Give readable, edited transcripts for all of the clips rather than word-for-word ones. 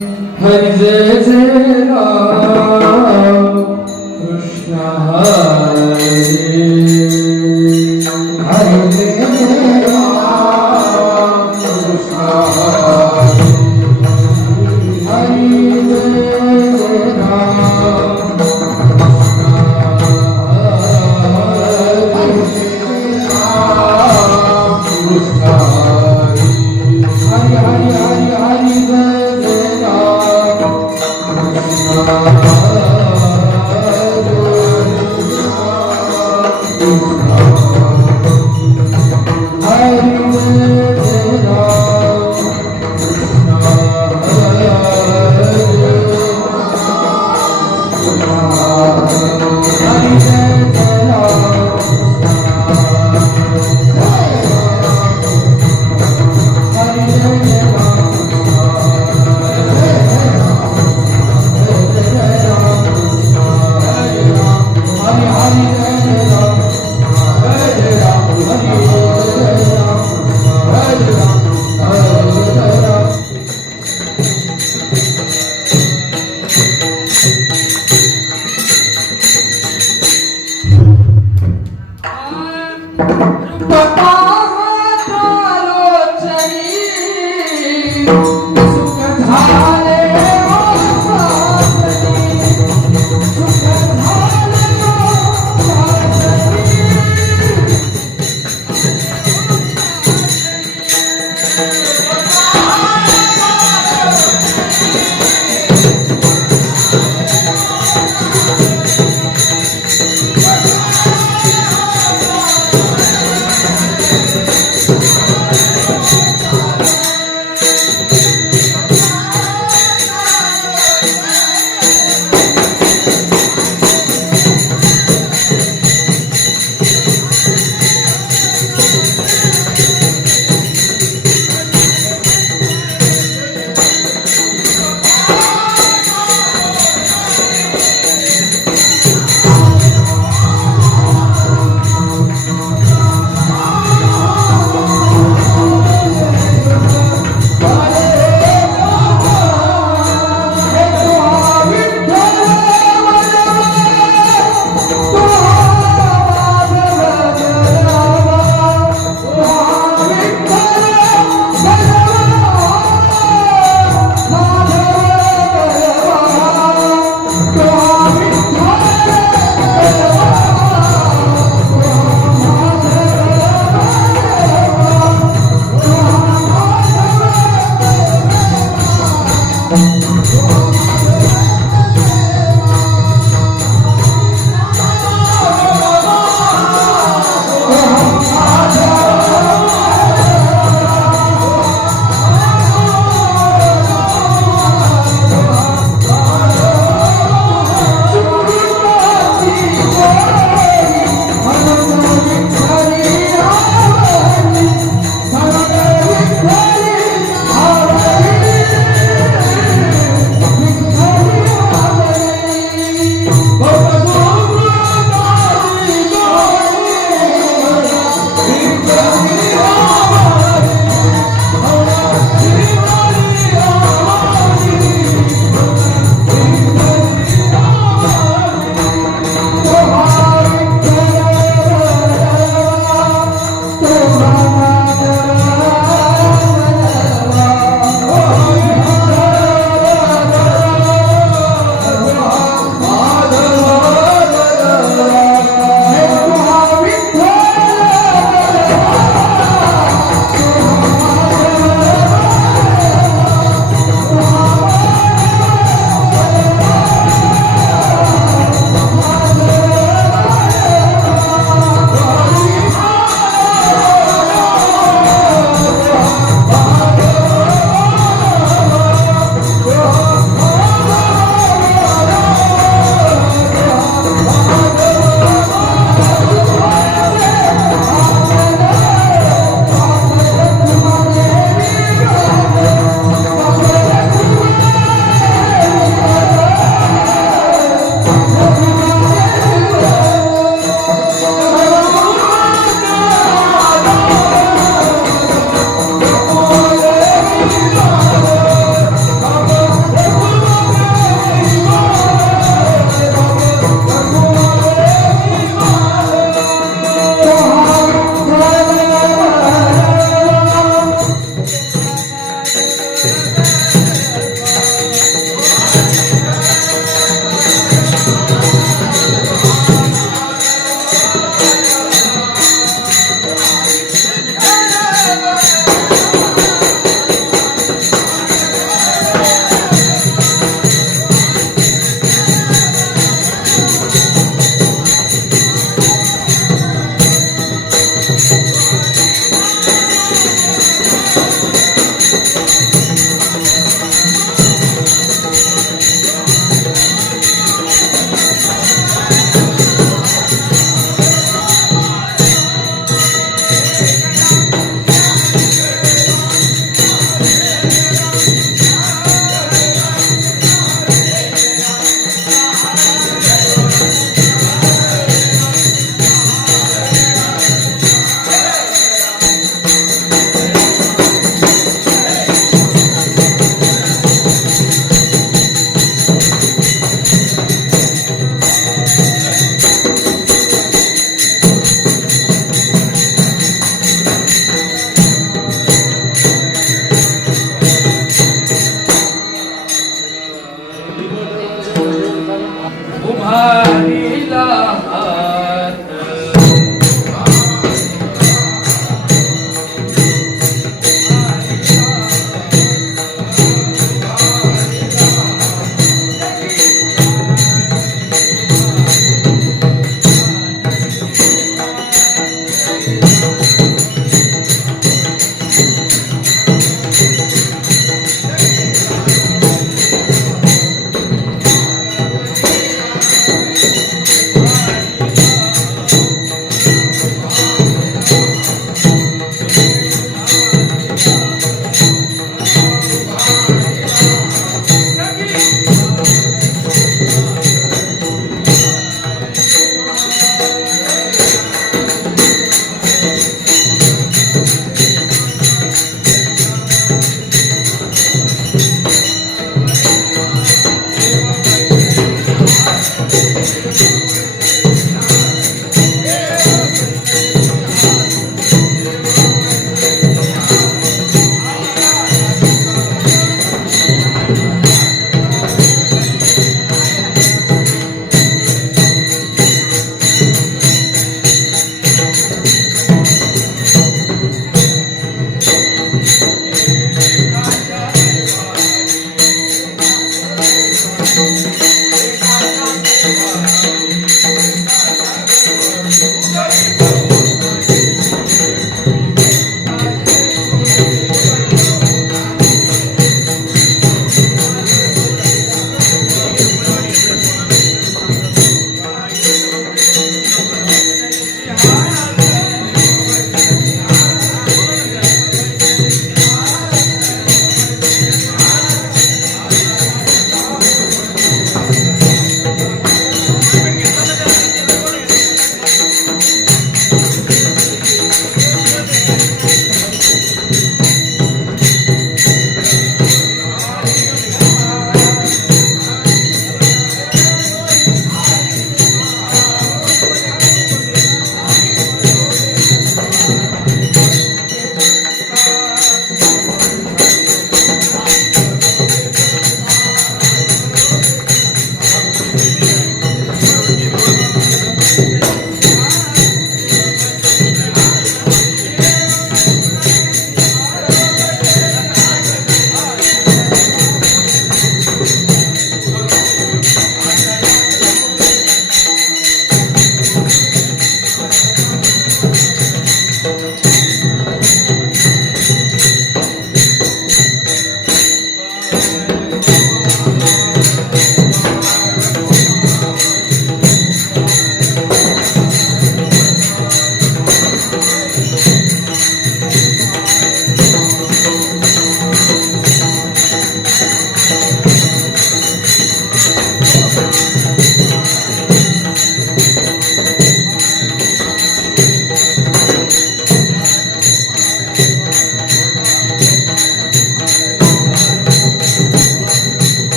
हरि जय जय राम कृष्ण हरे हरि जय जय राम कृष्ण हरे हरि जय जय राम कृष्ण हरे हरि हरि हरि हरि जय जय राम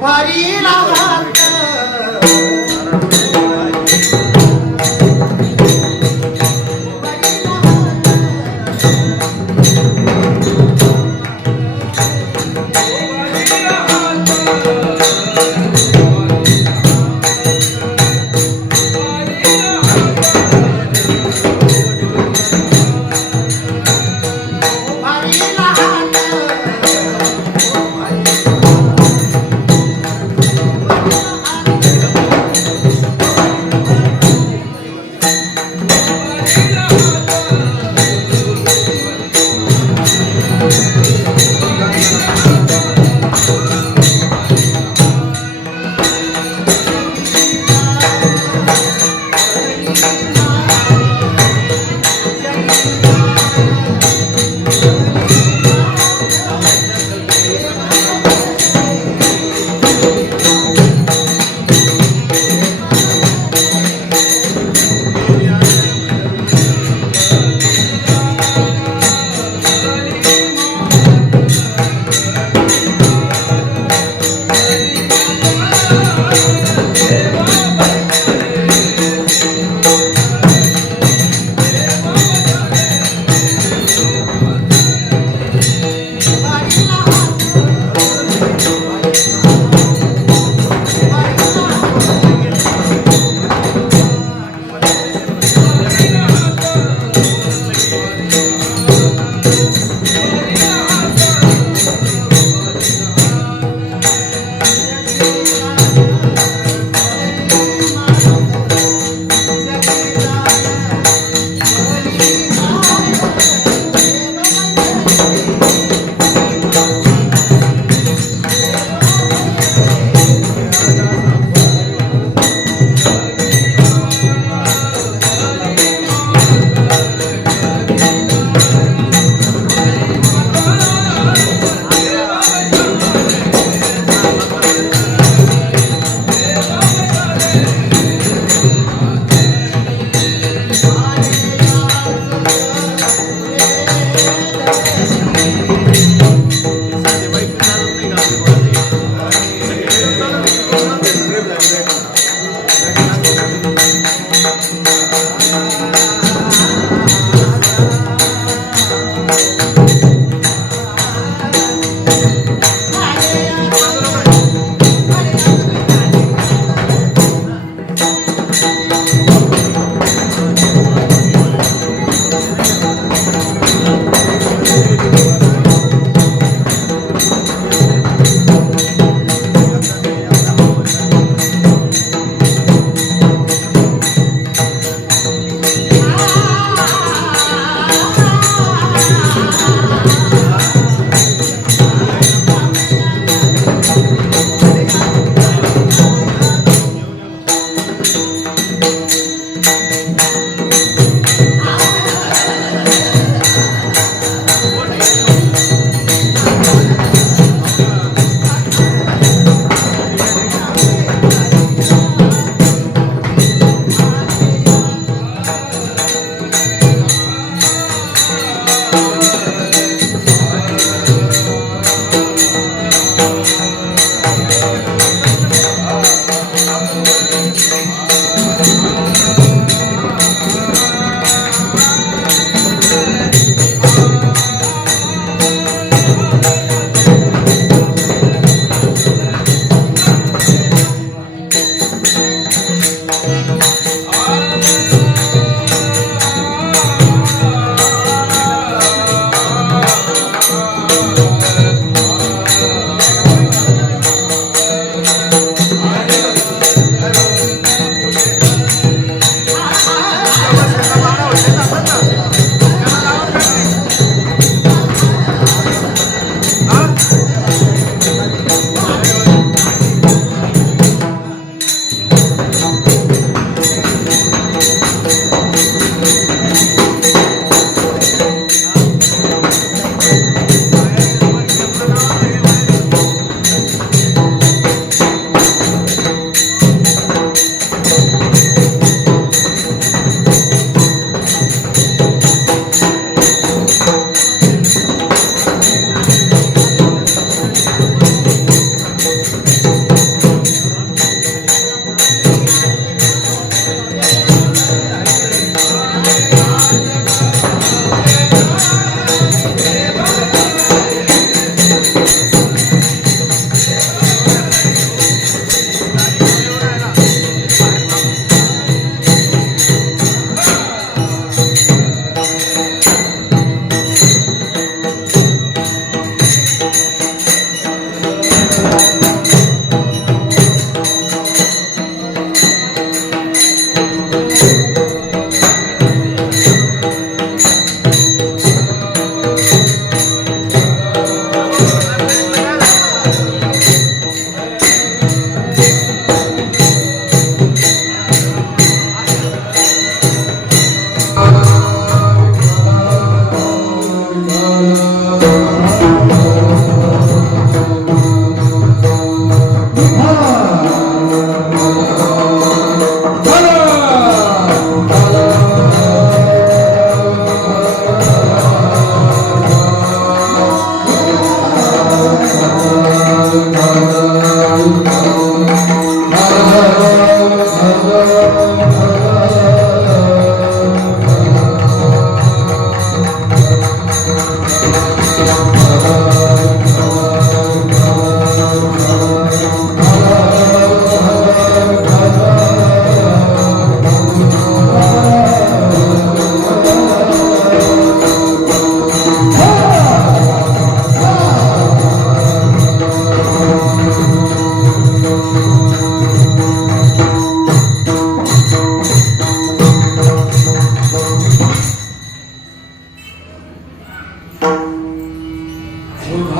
उभारीला हात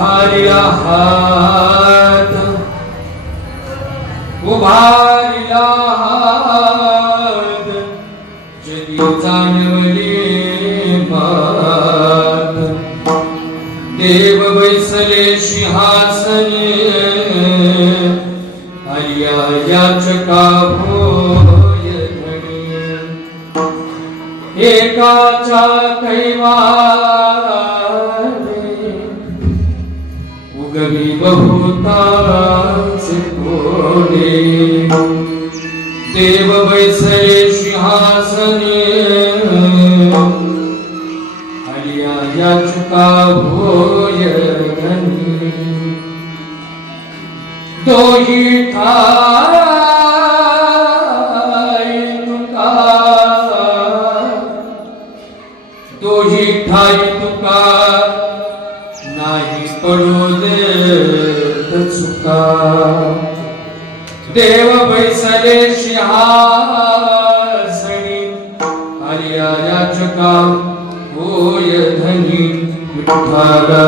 उभारिला हात उभारिला हात जगी जाणवली मात देव बैसले सिंहासनी आर्या याचका होय धनी एकाचा कैवारे उगवी बहुतांचे कोणे देव बैसले सिंहासनी आर्या याचका होय धनी दोही ठाई तुका दोही ठाई तुका नाही पडू देत चुका देव बैसले सिंहासनी आर्या याचका होय धनी विठ्ठला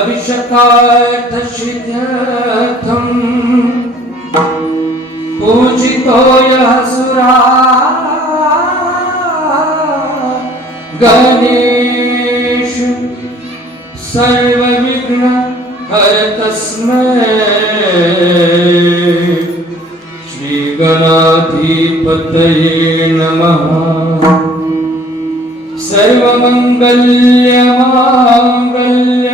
अभिषेकार्थ सिद्ध्यर्थम् पूजितो यः सुरा गणेश सर्वविघ्न हरतस्मै श्री गणाधिपतये नमः सर्वमंगल्य मांगल्य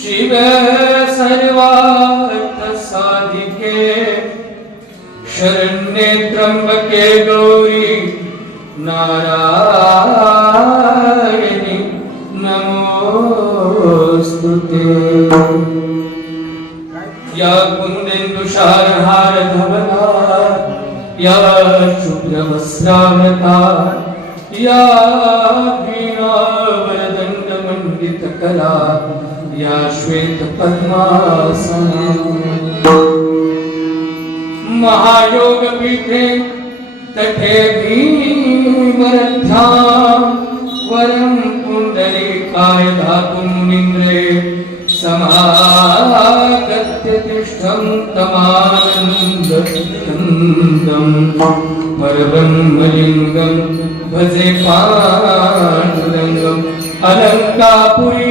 शिव सर्वार्थ साधिके शरण्ये त्र्यंबके गौरी नारायणी नमोस्तुते या कुंदेन्दुशारहार धवला या शुभ्रवस्त्रामृता या वीणावरदण्डमण्डितकला या श्वेत पद्मासना महायोग पीठे तटे भीमरथ्यां वरं पुण्डरीकाय धातुं निन्द्रे समागत्य तिष्ठं तमानन्दं परब्रह्मलिङ्गं भजे पाण्डुरङ्गम् अलङ्कापुरी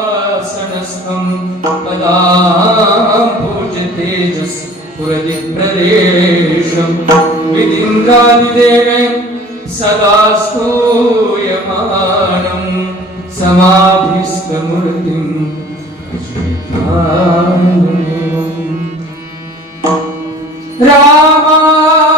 रम्यशिहासनस्थं पदाम्बुजतेजस्फुरदिप्रदेशं विधिन्द्रादिदेवे सदा स्तूयमानं समाधिस्थमूर्तिं रामा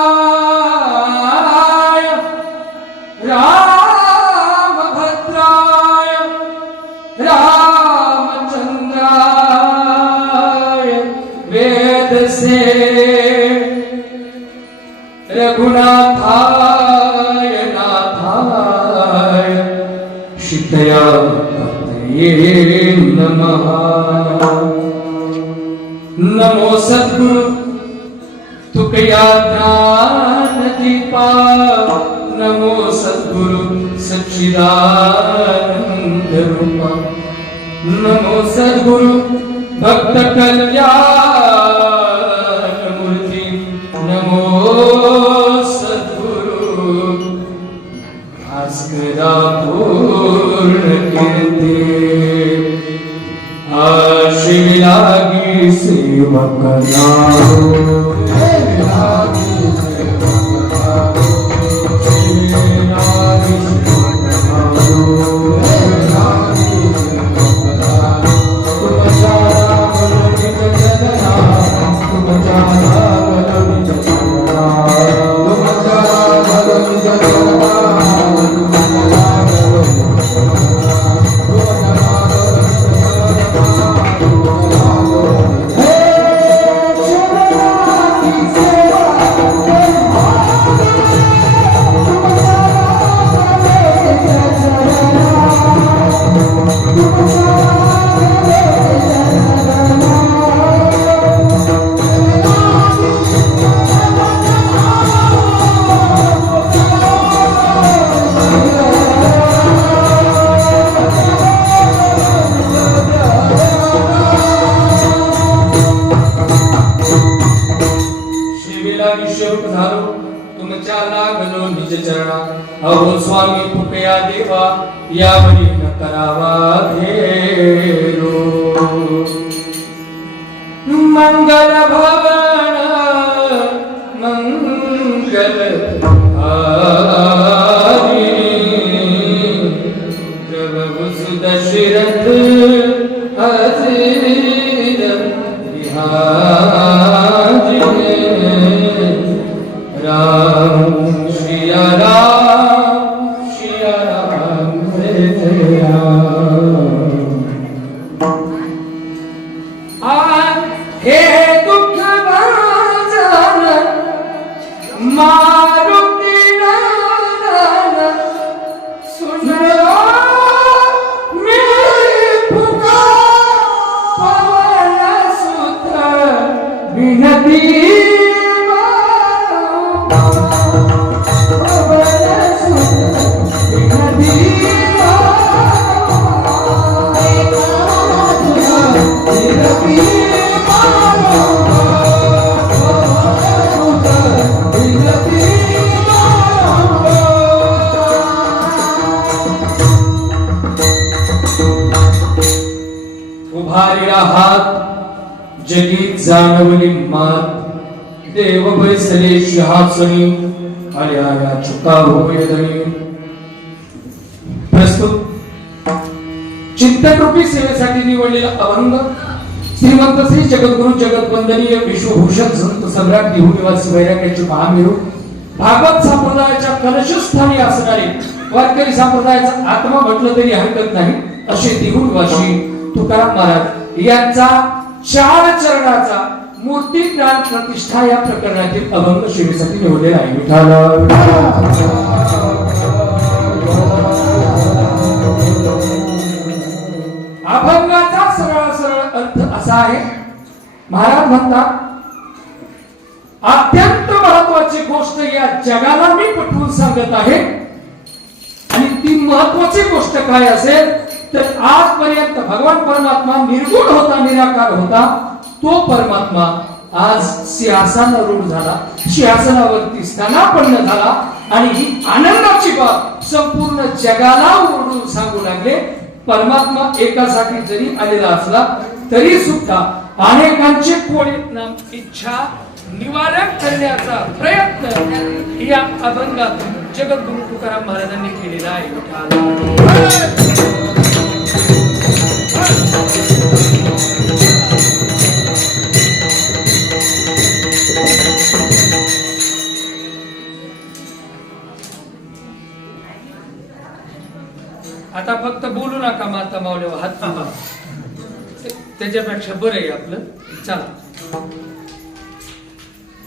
रघुनाथाय नाथाय शितया पतये नमः। नमो सद्गुरु तुकया ज्ञान दीपा, नमो सद्गुरु सच्चिदानंद रूपा, नमो सद्गुरु भक्त कल्याण मूर्ति, नमो सद्गुरु भास्करा पूर्ण कीर्ति। आशीलागी सेवक नारो, तुमच्या लागलो निज चरणा, अहो स्वामी कृपया देवा यावरी न करावा घेरो। मंगल भवन मंगल हारी, प्रभु सुदशरथ अजीर बिहारी। राम श्रिया राम जय जय राम। हे दुख भाजन मारुति नंदन, सुन लो मेरी पुकार, पवन सुत विनती। उभारिया हात जगीत जाणवली मात, देव बैसले सिंहासनी, आल्या चुका होयदनी। प्रस्तुत चिंतन रूपी सेवेसाठी निवडलेला अभंग श्रीमंत श्री जगद्गुरु जगतवंदनीय विश्वभूषण संत सम्राट देहू निवासी वैराग्याचे महामेरू, भागवत संप्रदायाच्या कलशस्थानी असणारे वारकरी संप्रदायाचा आत्मा म्हटलं तरी हरकत नाही असे देहू निवासी तुकाराम महाराज यांचा 4 चरणाचा मूर्ती ज्ञान प्रतिष्ठा या प्रकरणातील अभंग सेवेसाठी निवडलेला आहे। विठ्ठल अभंगाचा सरळ अर्थ असा आहे, महाराज म्हणतात अत्यंत महत्वाची गोष्ट या जगाला मी पटवून सांगत आहे, आणि ती महत्वाची गोष्ट काय असेल तर आजपर्यंत भगवान परमात्मा निर्गुण होता, निराकार होता, तो परमात्मा आज सिंहासनारूढ झाला, सिंहासनावरती स्थानापन्न झाला, आणि ही आनंदाची बाब संपूर्ण जगाला ओरडून सांगू लागले। परमात्मा एकासाठी जरी आलेला असला तरी सुद्धा अनेकांची कोणीतनं इच्छा निवारण करण्याचा प्रयत्न या अभंगातून जगद्गुरु तुकाराम महाराजांनी केलेला आहे। आता फक्त बोलू नका माता मावल्यावर हात थांबा, त्याच्यापेक्षा बरं आहे आपलं। चला,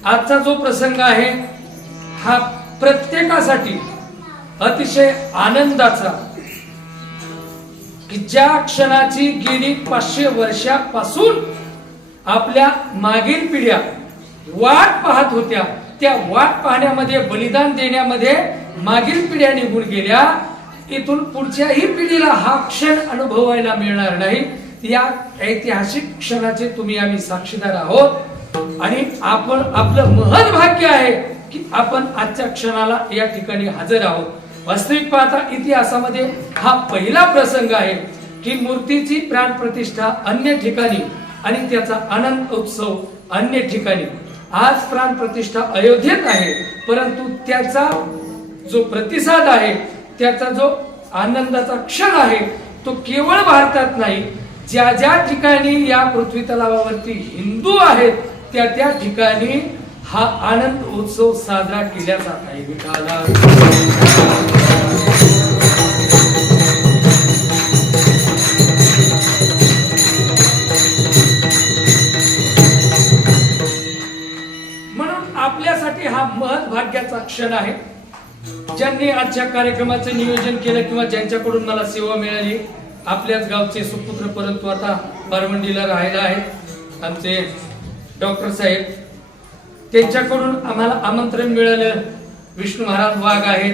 आजचा जो प्रसंग आहे हा प्रत्येकासाठी अतिशय आनंदाचा, की ज्या क्षणाची गेली 500 वर्षापासून आपल्या मागील पिढ्या वाट पाहत होत्या, त्या वाट पाहण्यामध्ये, बलिदान देण्यामध्ये मागील पिढ्या निघून गेल्या. इथून पुढच्याही पिढीला हा क्षण अनुभवायला मिळणार नाही. या ऐतिहासिक क्षणाचे तुम्ही आम्ही साक्षीदार आहोत आणि आपण, आपलं महत् भाग्य आहे की आपण आजच्या क्षणाला या ठिकाणी हजर आहोत. वास्तविक पाहता इतिहासामध्ये हा पहिला प्रसंग आहे की मूर्तीची प्राण प्रतिष्ठा अन्य ठिकाणी आणि त्याचा आनंद उत्सव अन्य ठिकाणी. आज प्राण प्रतिष्ठा अयोध्येत आहे, परंतु त्याचा जो प्रतिसाद आहे, त्याचा जो आनंदाचा क्षण आहे, तो केवळ भारतात नाही, ज्या ज्या ठिकाणी या पृथ्वी तलावावरती हिंदू आहेत त्या त्या ठिकाणी हा आनंद उत्सव साजरा केला जात आहे. विठाला म्हणून आपल्यासाठी हा महत् भाग्याचा क्षण आहे. ज्यांनी आजच्या कार्यक्रमाचं नियोजन केलं किंवा ज्यांच्याकडून मला सेवा मिळाली, आपल्याच गावचे सुपुत्र परंतु आता परमंडीला राहायला आहेत आमचे डॉक्टर साहेब, त्यांच्याकडून आम्हाला आमंत्रण मिळालं. विष्णू महाराज वाघ आहेत.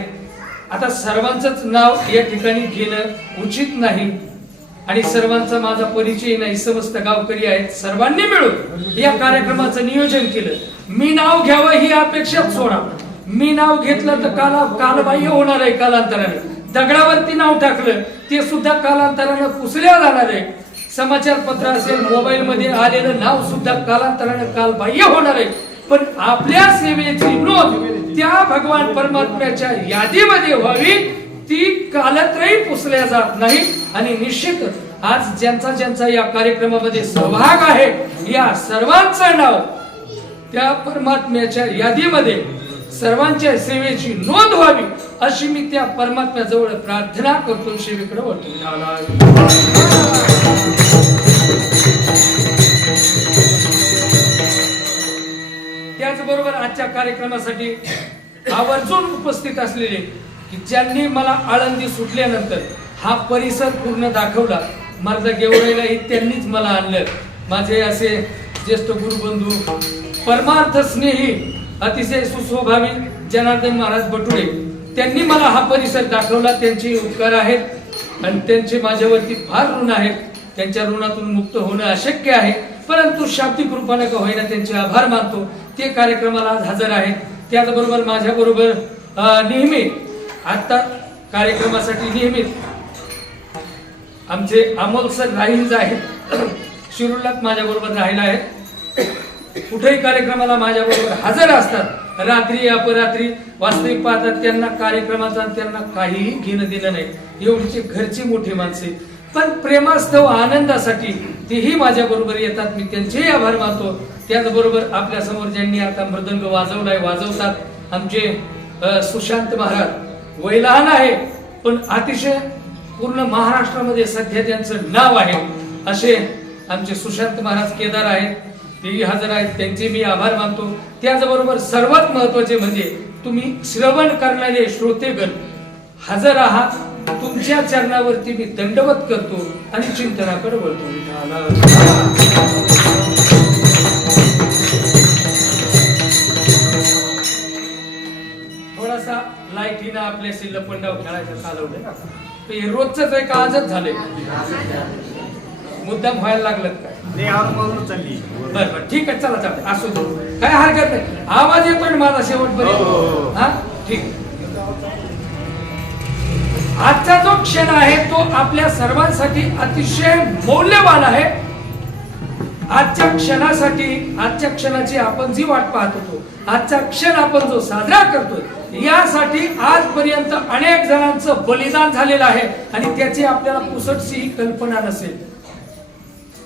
आता सर्वांचंच नाव या ठिकाणी घेणं उचित नाही आणि सर्वांचा माझा परिचय नाही, समस्त गावकरी आहेत. सर्वांनी मिळून या कार्यक्रमाचं नियोजन केलं. मी नाव घ्यावं ही अपेक्षा सोडा. मी नाव घेतलं तर कालबाह्य होणार आहे. कालांतराने दगडावरती नाव टाकलं ते सुद्धा कालांतराने पुसल्या जाणार आहे. समाचार पत्र असेल, मोबाईल मध्ये आलेलं नाव सुद्धा कालांतराने कालबाह्य होणार आहे. पण आपल्या सेवेची नोंद त्या भगवान परमात्म्याच्या यादीमध्ये व्हावी, ती कालत्रही पुसल्या जात नाही. आणि निश्चितच आज ज्यांचा ज्यांचा या कार्यक्रमामध्ये सहभाग आहे, या सर्वांचं नाव त्या परमात्म्याच्या यादीमध्ये सर्वांच्या सेवेची नोंद व्हावी अशी मी त्या परमात्म्याजवळ प्रार्थना करतो. सेवेकडे वळतो. त्याचबरोबर आजच्या कार्यक्रमासाठी आवर्जून उपस्थित असलेले की ज्यांनी मला आळंदी सुटल्यानंतर हा परिसर पूर्ण दाखवला, माझा गेवराईलाही त्यांनीच मला आणलं. माझे असे ज्येष्ठ गुरुबंधू, परमार्थ स्नेही, अतिशय सुस्वभावी जनार्दन महाराज बटुळे, त्यांनी मला हा परिसर दाखवला. त्यांचे उपकार आहेत आणि त्यांचे माझ्यावरती फार ऋण आहेत. त्यांच्या ऋणातून मुक्त होणं अशक्य आहे, परंतु शाब्दिक रूपाने का होईना त्यांचे आभार मानतो. ते कार्यक्रमाला आज हजर आहेत. त्याचबरोबर माझ्या बरोबर नेहमी आता कार्यक्रमासाठी नेहमी आमचे अमोल सर राहील आहेत, शिरूरलाच माझ्या बरोबर राहिला आहेत. कुठेही कार्यक्रमाला माझ्या बरोबर हजर असतात, रात्री अपरात्री. वास्तविक पाहतात त्यांना कार्यक्रमाचा त्यांना काहीही घेणं देणं नाही. एवढीचे घरची मोठी माणसे, पण प्रेमास्तव आनंदासाठी तेही माझ्या बरोबर येतात. मी त्यांचेही आभार मानतो. त्याचबरोबर आपल्या समोर ज्यांनी आता मृदंग वाजवलाय, वाजवतात आमचे सुशांत महाराज. वय लहान आहे पण अतिशय पूर्ण महाराष्ट्रामध्ये सध्या त्यांचं नाव आहे असे आमचे सुशांत महाराज केदार आहेत, तेही हजर आहेत. त्यांचे मी आभार मानतो. त्याचबरोबर सर्वात महत्वाचे म्हणजे तुम्ही श्रवण करणारे श्रोतेगण हजर आहात. तुमच्या चरणावरती मी दंडवत करतो आणि चिंतनाकडे वळतो. थोडासा लाईटीनं आपल्याशी लपंडाव खेळायचं चालवलंय ना, हे रोजच आहे का आजच झालंय? मुद्दाम व्हायला लागलं काय? बरं बरं ठीक आहे, चला चला असू दे, काय हरकत नाही. आवाज येतोय माझा शेवटपर्यंत? हा ठीक. आजचा जो क्षण आहे तो आपल्या सर्वांसाठी अतिशय मौल्यवान आहे. आजच्या क्षणासाठी, आजच्या क्षणाची आपण जी वाट पाहत होतो, आजचा क्षण आपण जो साजरा करतोय, यासाठी आजपर्यंत अनेक जणांचं बलिदान झालेलं आहे आणि त्याची आपल्याला पुसटशी कल्पना नसेल.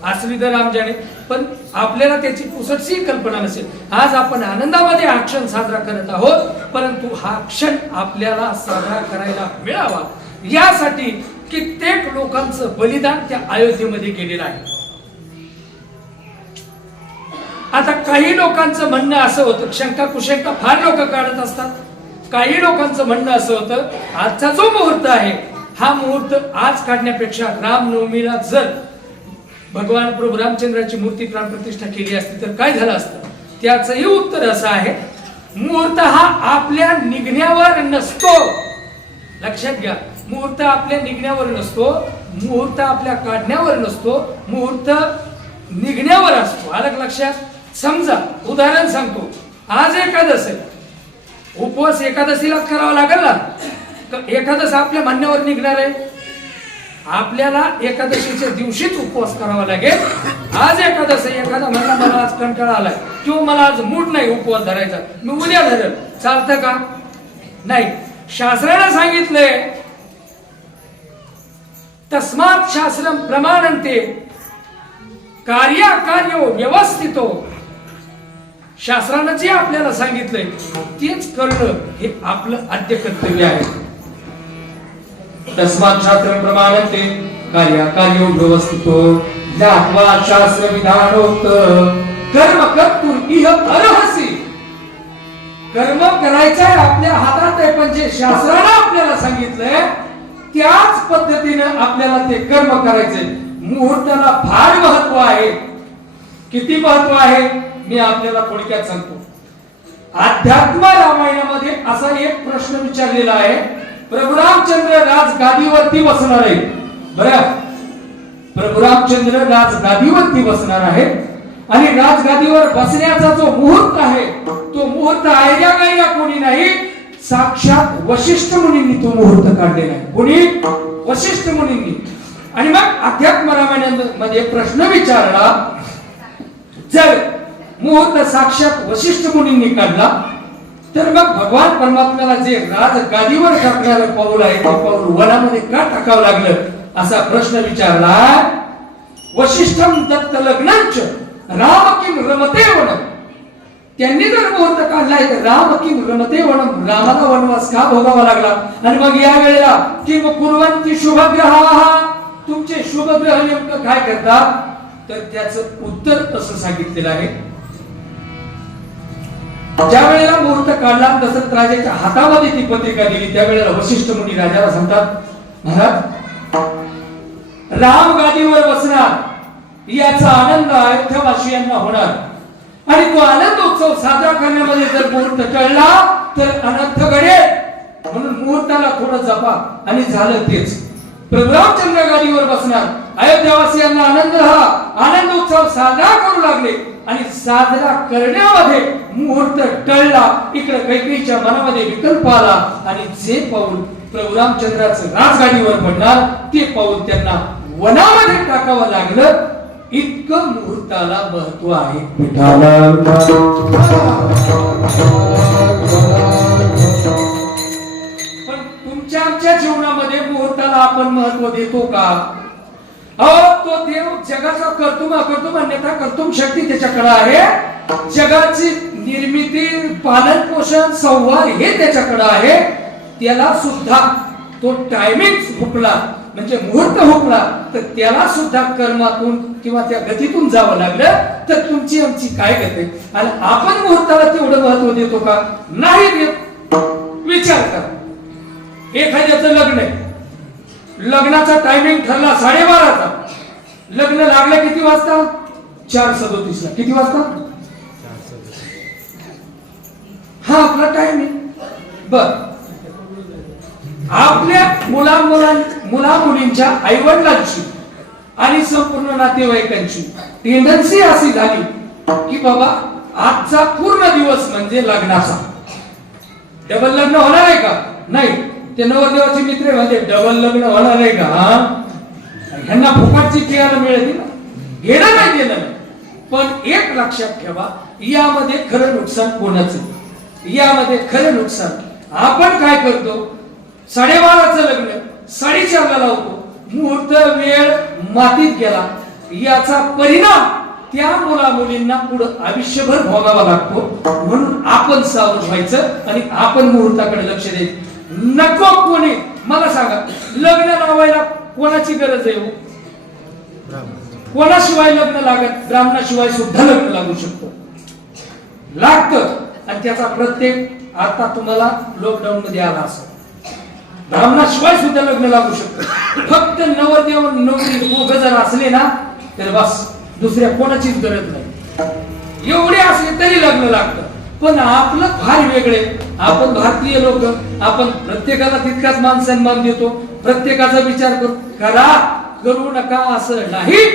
असली तर आमच्याने, पण आपल्याला त्याची पुसटशी कल्पना नसेल. आज आपण आनंदामध्ये हा क्षण साजरा करत आहोत, परंतु हा क्षण आपल्याला साजरा करायला मिळावा यासाठी कित्येक लोकांचं बलिदान त्या अयोध्येमध्ये गेलेलं आहे. आता काही लोकांचं म्हणणं असं होतं, शंका कुशंका फार लोक काढत असतात, काही लोकांचं म्हणणं असं होतं, आजचा जो मुहूर्त आहे हा मुहूर्त आज काढण्यापेक्षा रामनवमीला जर भगवान प्रभू रामचंद्राची मूर्ती प्राणप्रतिष्ठा केली असती तर काय झालं असतं. त्याचंही उत्तर असं आहे, मुहूर्त हा आपल्या निघण्यावर नसतो. लक्षात घ्या, मुहूर्त आपल्या निघण्यावर नसतो, मुहूर्त आपल्या काढण्यावर नसतो, मुहूर्त निघण्यावर असतो. आलं लक्षात. समजा उदाहरण सांगतो, आज एकादश आहे, उपवास एकादशीलाच करावा लागेल ना. एकादश आपल्या म्हणण्यावर निघणार आहे, आपल्याला एकादशीच्या दिवशीच उपवास करावा लागेल. आज एकादश आहे, एखादा म्हणला मला आज कंटाळा आलाय किंवा मला आज मूड नाही उपवास धरायचा, मी उद्या धरेल, चालतं का? नाही. शास्त्राने सांगितलंय, तस्मात् शास्त्रम प्रमाणन्ते कार्याकार्यो व्यवस्थितो. शास्त्रानं जे आपल्याला सांगितलंय तेच करणं हे आपलं आद्य कर्तव्य आहे. तस्मात् शास्त्रम प्रमाणन्ते कार्याकार्यो व्यवस्थितो ज्ञात्वा शास्त्र विधानोक्त कर्म कर्तुं इह अर्हसि. कर्म करायचंय आपल्या हातात आहे, पण जे शास्त्रानं आपल्याला सांगितलंय त्याच पद्धतीनं आपल्याला ते कर्म करायचंय. मुहूर्ताला फार महत्व आहे. किती महत्व आहे मी आपल्याला थोडक्यात सांगतो. अध्यात्म रामायणामध्ये असा एक प्रश्न विचारलेला आहे, प्रभू रामचंद्र राजगादीवरती बसणार आहे. बरं, प्रभू रामचंद्र राजगादीवरती बसणार आहे आणि राजगादीवर बसण्याचा जो मुहूर्त आहे तो मुहूर्त आयऱ्या गायऱ्या कोणी नाही, साक्षात वशिष्ठ मुनींनी तो मुहूर्त काढलेला आहे. कोणी? वशिष्ठ मुनींनी. आणि मग अध्यात्म रामायणामध्ये प्रश्न विचारला, जर मुहूर्त साक्षात वशिष्ठ मुनींनी काढला तर मग भगवान परमात्म्याला जे राजगादीवर टाकणारं पाऊल आहे ते पाऊल वनामध्ये का टाकावं लागलं, असा प्रश्न विचारला. वशिष्ठम दत्त लग्नांच राम किम रमते वनम. त्यांनी जर मुहूर्त काढलाय तर राम किम रमते वनम, रामाला वनवास का भोगावा लागला. आणि मग या वेळेला किम कुर्वन्ति शुभग्रहाः, तुमचे शुभग्रह नेमकं काय करतात, तर त्याचं उत्तर असं सांगितलेलं आहे. ज्या वेळेला मुहूर्त काढला दशरथ राजाच्या हातामध्ये ती पत्रिका दिली त्यावेळेला वशिष्ठ मुनी राजाला सांगतात, महाराज राम गादीवर बसणार याचा आनंद अयोध्यावासियांना होणार आणि तो आनंद उत्सव साजरा करण्यामध्ये जर मुहूर्त टळला तर अनर्थ घडेल, म्हणून मुहूर्ताला थोडं जपा. आणि झालं तेच. प्रभू रामचंद्र गादीवर बसणार, अयोध्यावासियांना आनंद हा आनंद उत्सव साजरा करू लागले आणि साजरा करण्यामध्ये मुहूर्त टळला. इकडे कैकेयीच्या मनामध्ये विकल्प आला आणि जे पाऊल प्रभू रामचंद्राचं राजगादीवर पडणार ते पाऊल त्यांना वनामध्ये टाकावं लागलं. इतकं मुहूर्ताला महत्व आहे. पण तुमच्या आमच्या जीवनामध्ये मुहूर्ताला आपण महत्व देतो का? तो देव जगाचा कर्तुम अन्यथा कर्तुम शक्ती त्याच्याकडे आहे. जगाची निर्मिती, पालन पोषण, संवाद हे त्याच्याकडे आहे. त्याला सुद्धा तो टायमिंग हुकला म्हणजे मुहूर्त हुकला तर त्याला सुद्धा कर्मातून किंवा त्या गतीतून जावं लागलं. तर तुमची आमची काय गती? आणि आपण मुहूर्ताला तेवढं महत्व देतो का? नाही देत. विचार करा, एखाद्याचं लग्न आहे, लग्नाचा टायमिंग ठरला 12:30चा, लग्न लागलं किती वाजता? 4:37ला. किती वाजता? हा आपला टायमिंग. बर, आपल्या मुला मुलींच्या आईवडिलांची आणि संपूर्ण नातेवाईकांची टेंडन्सी अशी झाली की बाबा आजचा पूर्ण दिवस म्हणजे लग्नाचा. डबल लग्न होणार आहे का? नाही. ते नवरदेवाचे मित्र म्हणजे डबल लग्न होणार आहे का? ह्यांना फुकटची खेळायला मिळेल ना, घेणं नाही गेलं नाही. पण एक लक्षात ठेवा, यामध्ये खरं नुकसान कोणाचं? यामध्ये खरं नुकसान आपण काय करतो? 12:30चं लग्न 4:30ला लावतो, मुहूर्त वेळ मातीत गेला. याचा परिणाम त्या मुला मुलींना पुढे आयुष्यभर भोगावा लागतो. म्हणून आपण सावध व्हायचं आणि आपण मुहूर्ताकडे लक्ष द्यायचं. नको कोणी मला सांगा, लग्न लावायला कोणाची गरज आहे? कोणाशिवाय लग्न लागत? ब्राह्मणाशिवाय सुद्धा लग्न लागू शकतो. लागतं. आणि त्याचा प्रत्येक आता तुम्हाला लॉकडाऊन मध्ये आला असं ब्राह्मणाशिवाय सुद्धा लग्न लागू शकतं. फक्त नवरदेव नवरी दोघं जर असले ना तर बस दुसऱ्या कोणाचीच गरज नाही. एवढे असले तरी लग्न लागतं. पण आपलं फार वेगळे. आपण भारतीय लोक आपण प्रत्येकाला तितकाच मान सन्मान देतो. प्रत्येकाचा विचार करू नका असं नाही.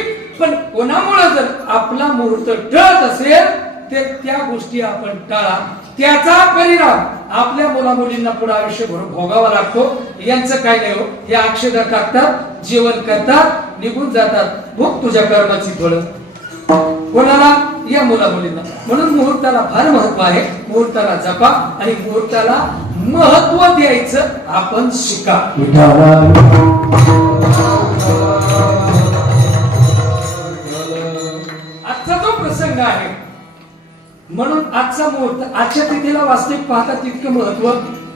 पण कोणामुळे जर आपला मुहूर्त टळत असेल तर त्या गोष्टी आपण टाळा. त्याचा परिणाम आपल्या मुला मुलींना पुढे आयुष्यभर भोगावा लागतो. यांचं काय नाही हो. हे अक्षदा टाकतात, जेवण करतात, निघून जातात. भोग तुझ्या कर्माची फळं. कोणाला? या मुला मुलींना. म्हणून मुहूर्ताला फार महत्व आहे. मुहूर्ताला जपा आणि मुहूर्ताला महत्व द्यायचं आपण शिका. आजचा जो प्रसंग आहे म्हणून आजचा मुहूर्त आजच्या तिथीला वास्तविक पाहता तितकं महत्व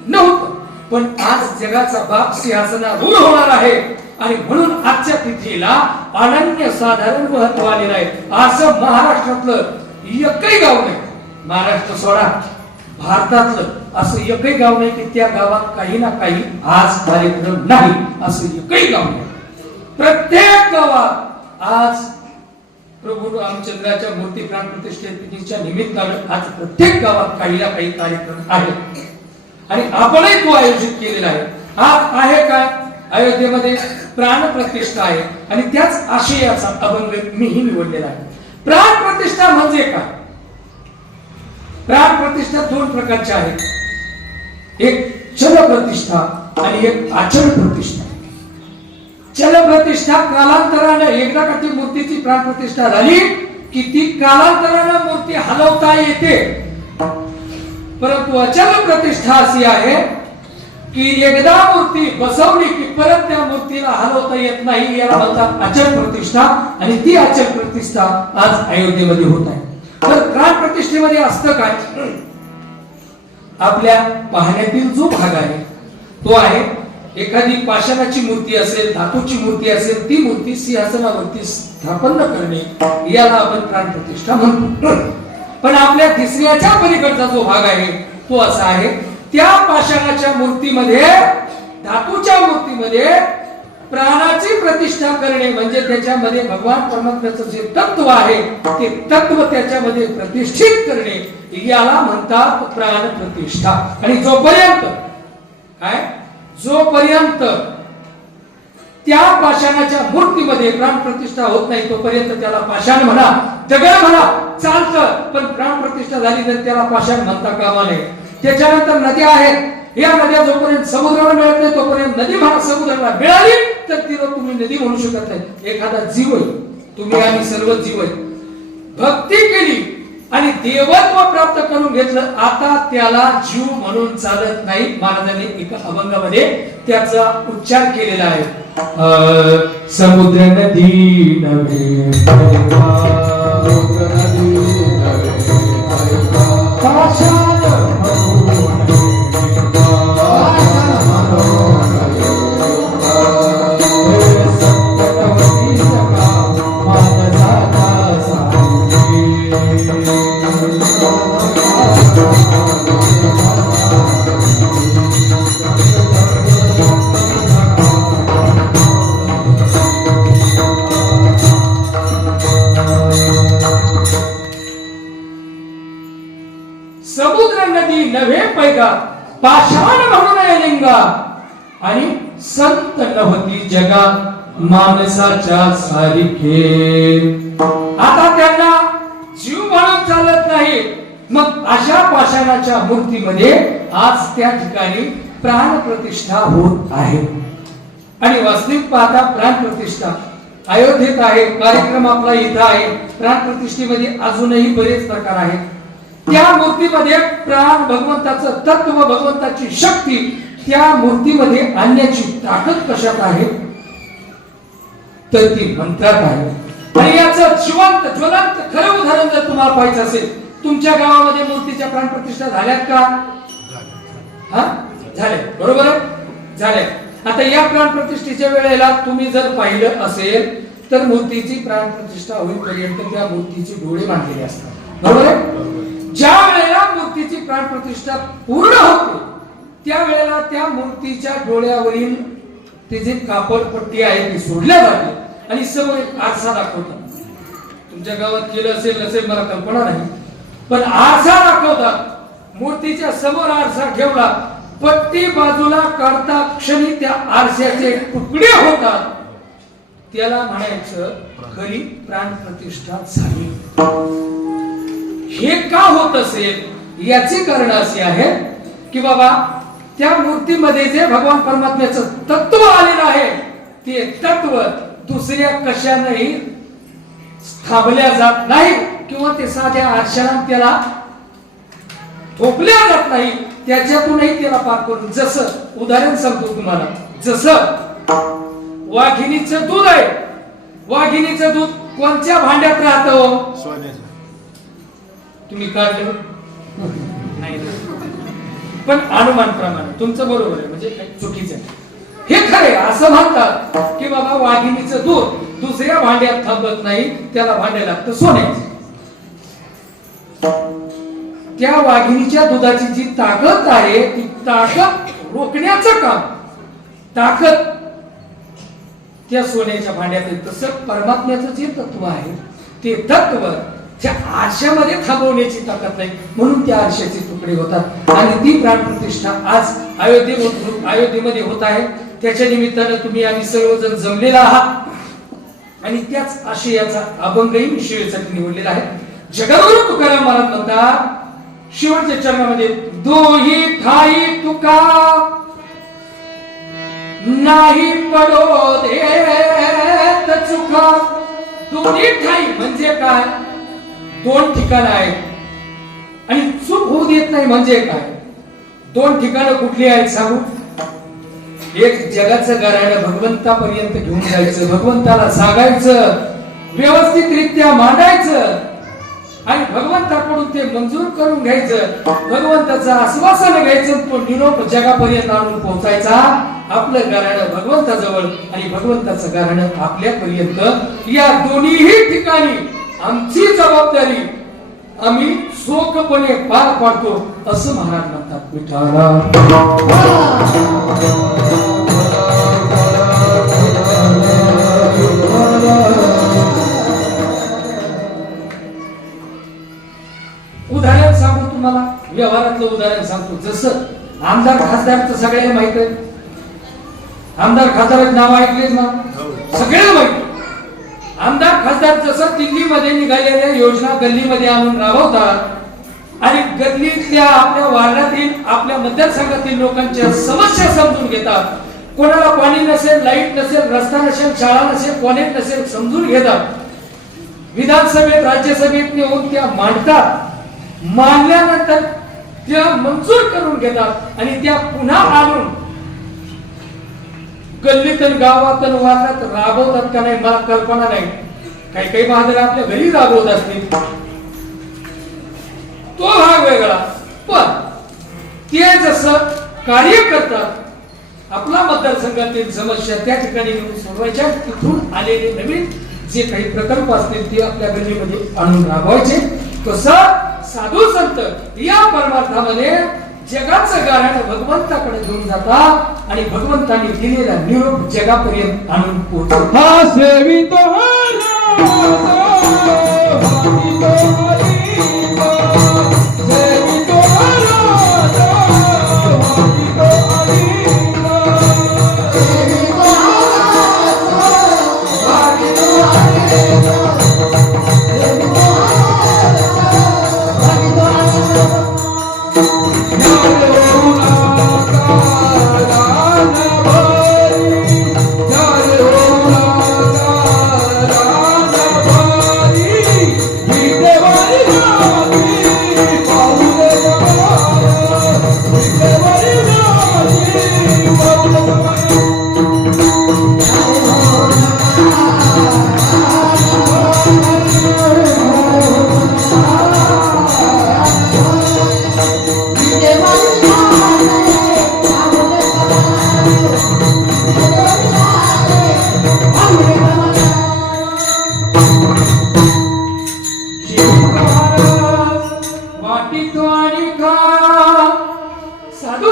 नव्हतं. पण आज जगाचा बाप सिंहासनारूढ होणार आहे आणि म्हणून आजच्या तिथीला अनन्य साधारण महत्व आलेलं आहे. असं महाराष्ट्रातलं एकही गाव नाही. महाराष्ट्र सोडा भारतातलं असं एकही गाव नाही की त्या गावात काही ना काही आज कार्यक्रम नाही असं एकही गाव नाही. प्रत्येक गावात आज प्रभू रामचंद्राच्या मूर्ती प्राण प्रतिष्ठेच्या निमित्तानं आज प्रत्येक गावात काही ना काही कार्यक्रम आहे आणि आपणही तो आयोजित केलेला आहे. आज आहे काय? अयोध्येमध्ये प्राण प्रतिष्ठा आहे आणि त्याच आशयाचा अभंग मीही निवडलेला आहे. प्राण प्रतिष्ठा म्हणजे काय? प्राण प्रतिष्ठा दोन प्रकारच्या आहेत. एक चल प्रतिष्ठा आणि एक अचल प्रतिष्ठा. चल प्रतिष्ठा कालांतराने एकदा का ती मूर्तीची प्राण प्रतिष्ठा झाली की ती कालांतराने मूर्ती हलवता येते. परंतु अचल प्रतिष्ठा अशी आहे की एकदा मूर्ती बसवली की परत त्या मूर्तीला हलवता येत नाही. याला म्हणतात अचल प्रतिष्ठा आणि ती अचल प्रतिष्ठा आज अयोध्येमध्ये होत आहे. तर प्राण प्रतिष्ठेमध्ये असतं काय? आपल्या पाहण्यातील जो भाग आहे तो आहे एखादी पाषाणाची मूर्ती असेल, धातूची मूर्ती असेल, ती मूर्ती सिंहासनावरती स्थापन करणे याला आपण प्राण प्रतिष्ठा म्हणतो. पण आपल्या तिसऱ्याच्या पलीकडचा जो भाग आहे तो असा आहे त्या पाषाणाच्या मूर्तीमध्ये, धातूच्या मूर्तीमध्ये प्राणाची प्रतिष्ठा करणे म्हणजे त्याच्यामध्ये भगवान परमात्म्याचं जे तत्व आहे ते तत्व त्याच्यामध्ये प्रतिष्ठित करणे याला म्हणतात प्राण प्रतिष्ठा. आणि जोपर्यंत त्या पाषाणाच्या मूर्तीमध्ये प्राण प्रतिष्ठा होत नाही तोपर्यंत त्याला पाषाण म्हणा, दगड म्हणा चालतं. पण प्राण प्रतिष्ठा झाली तर त्याला पाषाण म्हणता कामा नये. त्याच्यानंतर नद्या आहेत. या नद्या जोपर्यंत समुद्राला मिळत नाही तोपर्यंत नदी म्हणा. समुद्राला मिळाली तर तिला तुम्ही नदी म्हणू शकत नाही. एखादा जीव आहे, तुम्ही आणि सर्व जीव आहे, भक्ती केली आणि देवत्व प्राप्त करून घेतलं, आता त्याला जीव म्हणून चालत नाही. महाराजांनी एका अभंगामध्ये त्याचा उच्चार केलेला आहे. समुद्र नदी नव्हे समुद्र नदी नव्हे पैगा पाषाण म्हणून लिंगा आणि संत नव्हती जगा माणसाच्या सारखे. आता त्यांना जीव म्हणून चालत नाही. मग अशा पाषाणाच्या मूर्तीमध्ये आज त्या ठिकाणी प्राण प्रतिष्ठा होत आहे. आणि वास्तविक पाहता प्राण प्रतिष्ठा अयोध्येत आहे. कार्यक्रम आपला इथं आहे. प्राण प्रतिष्ठेमध्ये अजूनही बरेच प्रकार आहेत. त्या मूर्तीमध्ये प्राण भगवंताचं तत्व, भगवंताची शक्ती त्या मूर्तीमध्ये आणण्याची ताकद कशात आहे तर ती मंत्रात आहे. आणि याचं जिवंत ज्वलंत खरं उदाहरण जर तुम्हाला पाहिजे असेल, तुमच्या गावामध्ये मूर्तीच्या प्राण प्रतिष्ठा झाल्यात का? झाले, बरोबर आहे, झाले. आता या प्राण प्रतिष्ठेच्या वेळेला तुम्ही जर पाहिलं असेल तर मूर्तीची प्राण प्रतिष्ठा होईपर्यंत त्या मूर्तीचे डोळे बांधलेले असतात, बरोबर आहे. ज्या वेळेला मूर्तीची प्राणप्रतिष्ठा पूर्ण होते त्यावेळेला त्या मूर्तीच्या डोळ्यावरील ते जे कापडपट्टी आहे ती सोडल्या जाते आणि समोर एक आरसा दाखवतात. तुमच्या गावात केलं असेल नसेल मला कल्पना नाही, पण आरसा दाखवतात. मूर्तीच्या समोर आरसा ठेवला, पट्टी बाजूला काढता क्षणी त्या आरशाचे तुकडे होतात. त्याला म्हणायचं खरी प्राणप्रतिष्ठा झाली. हे का होत असेल याचे कारण असे आहे की बाबा त्या मूर्तीमध्ये जे भगवान परमात्म्याचं तत्व आलेलं आहे ते तत्व दुसऱ्या कशानेही थांबल्या जात नाही किंवा ते साध्या आरशाला त्याला थोपल्या जात नाही. त्याच्यातूनही त्याला पार करून, जसं उदाहरण सांगतो तुम्हाला, जसं वाघिणीचं दूध आहे. वाघिणीचं दूध कोणत्या भांड्यात राहतं? सोन्याचं. तुम्ही काढलं नाही, पण अनुमान प्रमाणे तुमचं बरोबर आहे, म्हणजे चुकीचं आहे. हे खरे असं म्हणतात की बाबा वाघिणीचं दूध दुसऱ्या भांड्यात थांबत नाही, त्याला भांडे लागतं सोन्याचं. त्या वाघिणीच्या दुधाची जी ताकद आहे ती ताकद रोखण्याचं काम, ताकद त्या सोन्याच्या भांड्यात आहे. तसं परमात्म्याचं जे तत्व आहे ते तत्व त्या आरशामध्ये थांबवण्याची ताकद नाही, म्हणून त्या आरशाचे तुकडे होतात. आणि ती प्राणप्रतिष्ठा आज अयोध्येमध्ये होत आहे. त्याच्या निमित्तानं तुम्ही आम्ही सर्वजण जमलेला आहात आणि त्याच आशयाचा अभंगही मी शिवेसाठी निवडलेला आहे. जगद्गुरु तुकाराम महाराज म्हणतात शेवटच्या चरणामध्ये, दोही ठाई तुका नाही पडो देत चुका. दोन्ही ठाई म्हणजे काय? दोन ठिकाण आहेत आणि चूक होऊ देत नाही म्हणजे काय? दोन ठिकाणं कुठली आहेत सांगू? एक जगाचं घराणं भगवंतापर्यंत घेऊन जायचं, भगवंताला सांगायचं, व्यवस्थितरित्या मांडायचं आणि भगवंताकडून ते मंजूर करून घ्यायचं, भगवंताचं आश्वासन घ्यायचं, तो निरोप जगापर्यंत आणून पोहोचायचा. आपलं घराणं भगवंताजवळ आणि भगवंताचं घराणं आपल्यापर्यंत. या दोन्हीही ठिकाणी आमची जबाबदारी आम्ही चोखपणे पार पाडतो असं महाराज म्हणतात. विठाला उदाहरण सांगू तुम्हाला, व्यवहारातलं उदाहरण सांगतो. जसं आमदार खासदारचं सगळ्यांना माहित आहे. आमदार खासदाराचं नाव ऐकलेच ना, सगळ्यांना माहिती. आमदार खासदार जसं दिल्लीमध्ये निघालेल्या योजना गल्लीमध्ये आणून राबवतात आणि गल्लीतल्या आपल्या वार्डातील आपल्या मतदारसंघातील लोकांच्या समस्या समजून घेतात. कोणाला पाणी नसेल, लाईट नसेल, रस्ता नसेल, शाळा नसेल, कॉलेज नसेल, समजून घेतात. विधानसभेत राज्यसभेत नेऊन त्या मांडतात. मांडल्यानंतर त्या मंजूर करून घेतात आणि त्या पुन्हा आणून गल्लीतून गावातून वार्डात राबवतात का नाही मला कल्पना नाही. काही काही महाजन आपल्या घरी राबवत असतील, तो भाग वेगळा. पण ते जसं कार्य करतात, आपला मतदारसंघातील समस्या त्या ठिकाणी येऊन सोडवायच्या, तिथून आलेले नवीन जे काही प्रकल्प असतील ते आपल्या गल्लीमध्ये आणून राबवायचे. तसं साधू संत या परमार्थामध्ये जगाचं गारण भगवंताकडे घेऊन जातात आणि भगवंताने दिलेला निरोप जगापर्यंत आणून पोहोचवतात.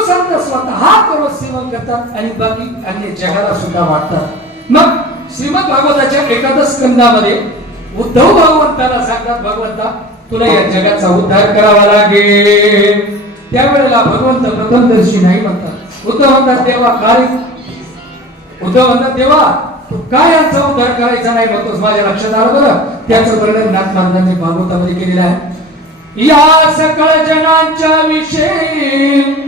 संत स्वतः सेवन करतात आणि बाकी अन्य जगाला सुद्धा वाटतात. मग श्रीमद भागवताच्या एकादश स्कंदामध्ये उद्धव भगवंताला सांगतात, भगवंता तुला या जगाचा उद्धार करावा लागेल. त्यावेळेला भगवंत प्रथमदर्शी नाही म्हणतात. उद्धव म्हणतात देवा काय? उद्धव म्हणतात देवा तू काय यांचा उद्धार करायचा नाही म्हणतोस, माझ्या लक्षात आलं बरं. त्याचं वर्णन नाथ महाराजांनी भागवतामध्ये केलेलं आहे. या सकळ जनांच्या विषयी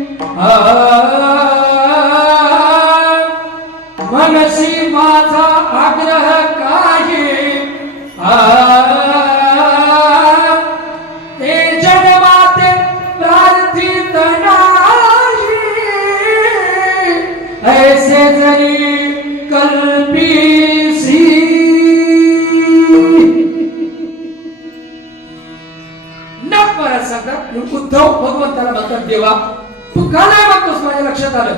मनसी माझा आग्रह काही ते जन्माते प्रार्थित नाही, ऐसे जरी कल्पीसी. उद्धव भगवंताला म्हणतात देवा तू का नाही म्हणतोस, माझ्या लक्षात आलं.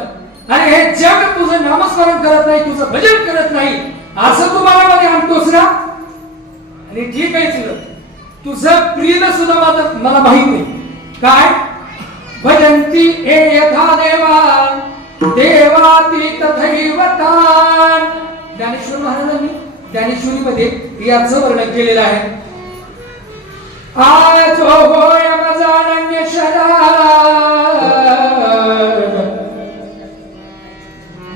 आणि हे जग तुझं नामस्मरण करत नाही, तुझं भजन करत नाही, असं तू मनामध्ये आणतोस ना. आणि ठीक आहे तुझं प्रिय सुद्धा मला माहित नाही. काय भजंती ए यथा देवा देवाती तथैवतान. ज्ञानेश्वर महाराजांनी ज्ञानेश्वरीमध्ये याचं वर्णन केलेलं आहे. आज होय मजानन्य शरण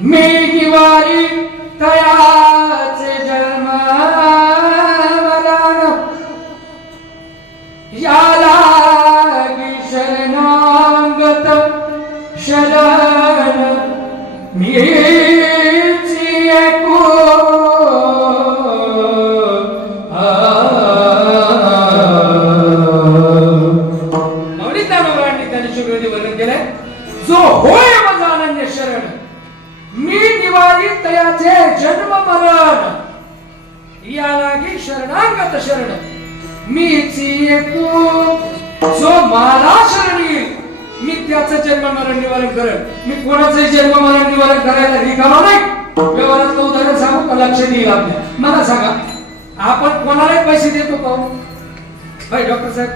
मी निवारी तयाचे जन्म मरण याला शरणांगत शरण मीची एको जो होय माझा अनन्य शरण मी निवारी तयाचे जन्म मरण या लागी शरणांगत शरण मीची एको. जो मला शरण येईल मी त्याचं जन्म मरण निवारण करेन. मी कोणाचं जन्म मरण निवारण करायला रिकामा नाही. व्यवहारातलं उदाहरण सांगू का लक्ष देईल आपल्या. मला सांगा आपण कोणाला पैसे देतो का भाई डॉक्टर साहेब?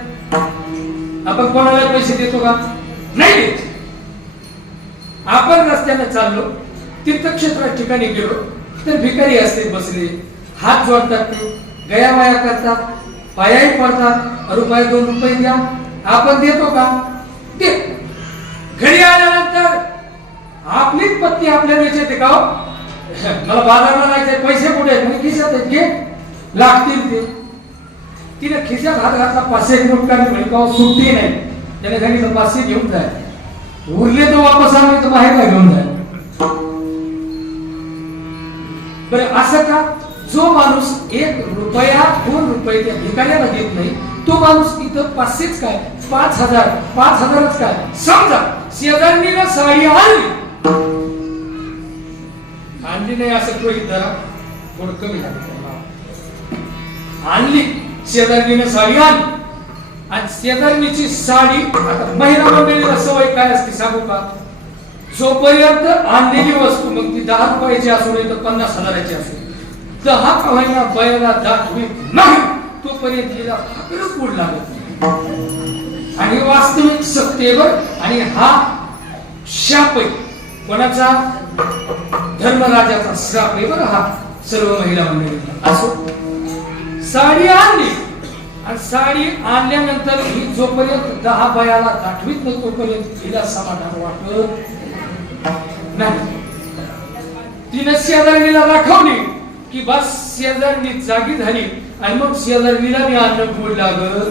आपण कोणाला पैसे देतो का? नाही देत. आपण रस्त्याने चाललो तीर्थक्षेत्राच्या ठिकाणी गेलो तर भिकारी असते बसले, हात जोडतात, ते गयामाया करतात, पायाही पडतात, रुपये 2 रुपये द्या. आपण देतो का? दे. घरी आल्यानंतर आपलीच पत्नी आपल्या विचारते का मला बाजारला जायचंय, पैसे कुठे आहेत? म्हणजे खिशात आहेत, घे लागतील ते. तिने खिशात हात घातला, 500 नोट काढली म्हणजे का सुट्टी नाही. त्याने सांगितलं 500 घेऊन जाय, उरले तर वापस आणायचं तर बाहेर काय घेऊन जाय. बरं असं का? जो माणूस 1 रुपया 2 रुपये त्या भिकाऱ्याला देत नाही तो माणूस इथं 500च काय 5,000च काय. समजा शेजारणीनं साडी आणली नाही असं गृहीत धरा, थोडं कमी झालं. आणली शेजारणीनं साडी आणली आणि शेजारणीची साडी, आता महिला मंडळीला सवय काय असते सांगू का? जोपर्यंत आणलेली वस्तू मग ती 10 रुपयाची असू नये तर 50,000ची असू, 10 का महिना बैला दाखवी नाही तोपर्यंत तिला फाकरच पुढ लागत नाही. आणि वास्तविक सत्तेवर आणि हा शाप आहे कोणाचा? धर्मराजाचा श्राप आहे बरं हा सर्व महिला मंडळींना. असो साडी आणली आणि साडी आणल्यानंतर ही जोपर्यंत 10 बायाला दाखवीत नाही तोपर्यंत तिला समाधान वाटत नाही. तिने शेजारणीला दाखवली की बस शेजारणी जागी झाली आणि मग शेजारणीला मी अन्न गोड लागत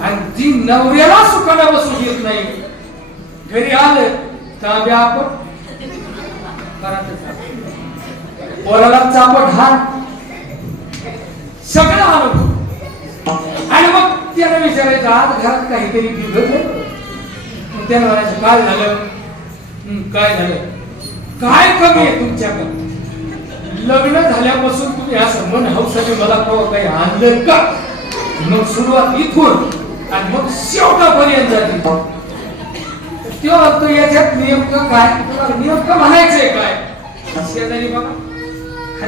आणि ती नवऱ्याला सुखाला बसू देत नाही. घरी आलं तांब्या आपण पोराला चापट हात सगळं अनुभव. आणि मग त्याला विचारायचं आज घरात काहीतरी बिघडलं. त्याला म्हणायचं काय झालं? काय झालं? काय कमी आहे तुमच्याकडे? लग्न झाल्यापासून तुम्ही असं मन हौसाने मला काही आणलं का? मग सुरुवात इथून आणि मग शेवटापर्यंत जाते. तेव्हा तो याच्यात नेमकं काय? तुम्हाला नेमकं म्हणायचंय काय? शेजारी बघा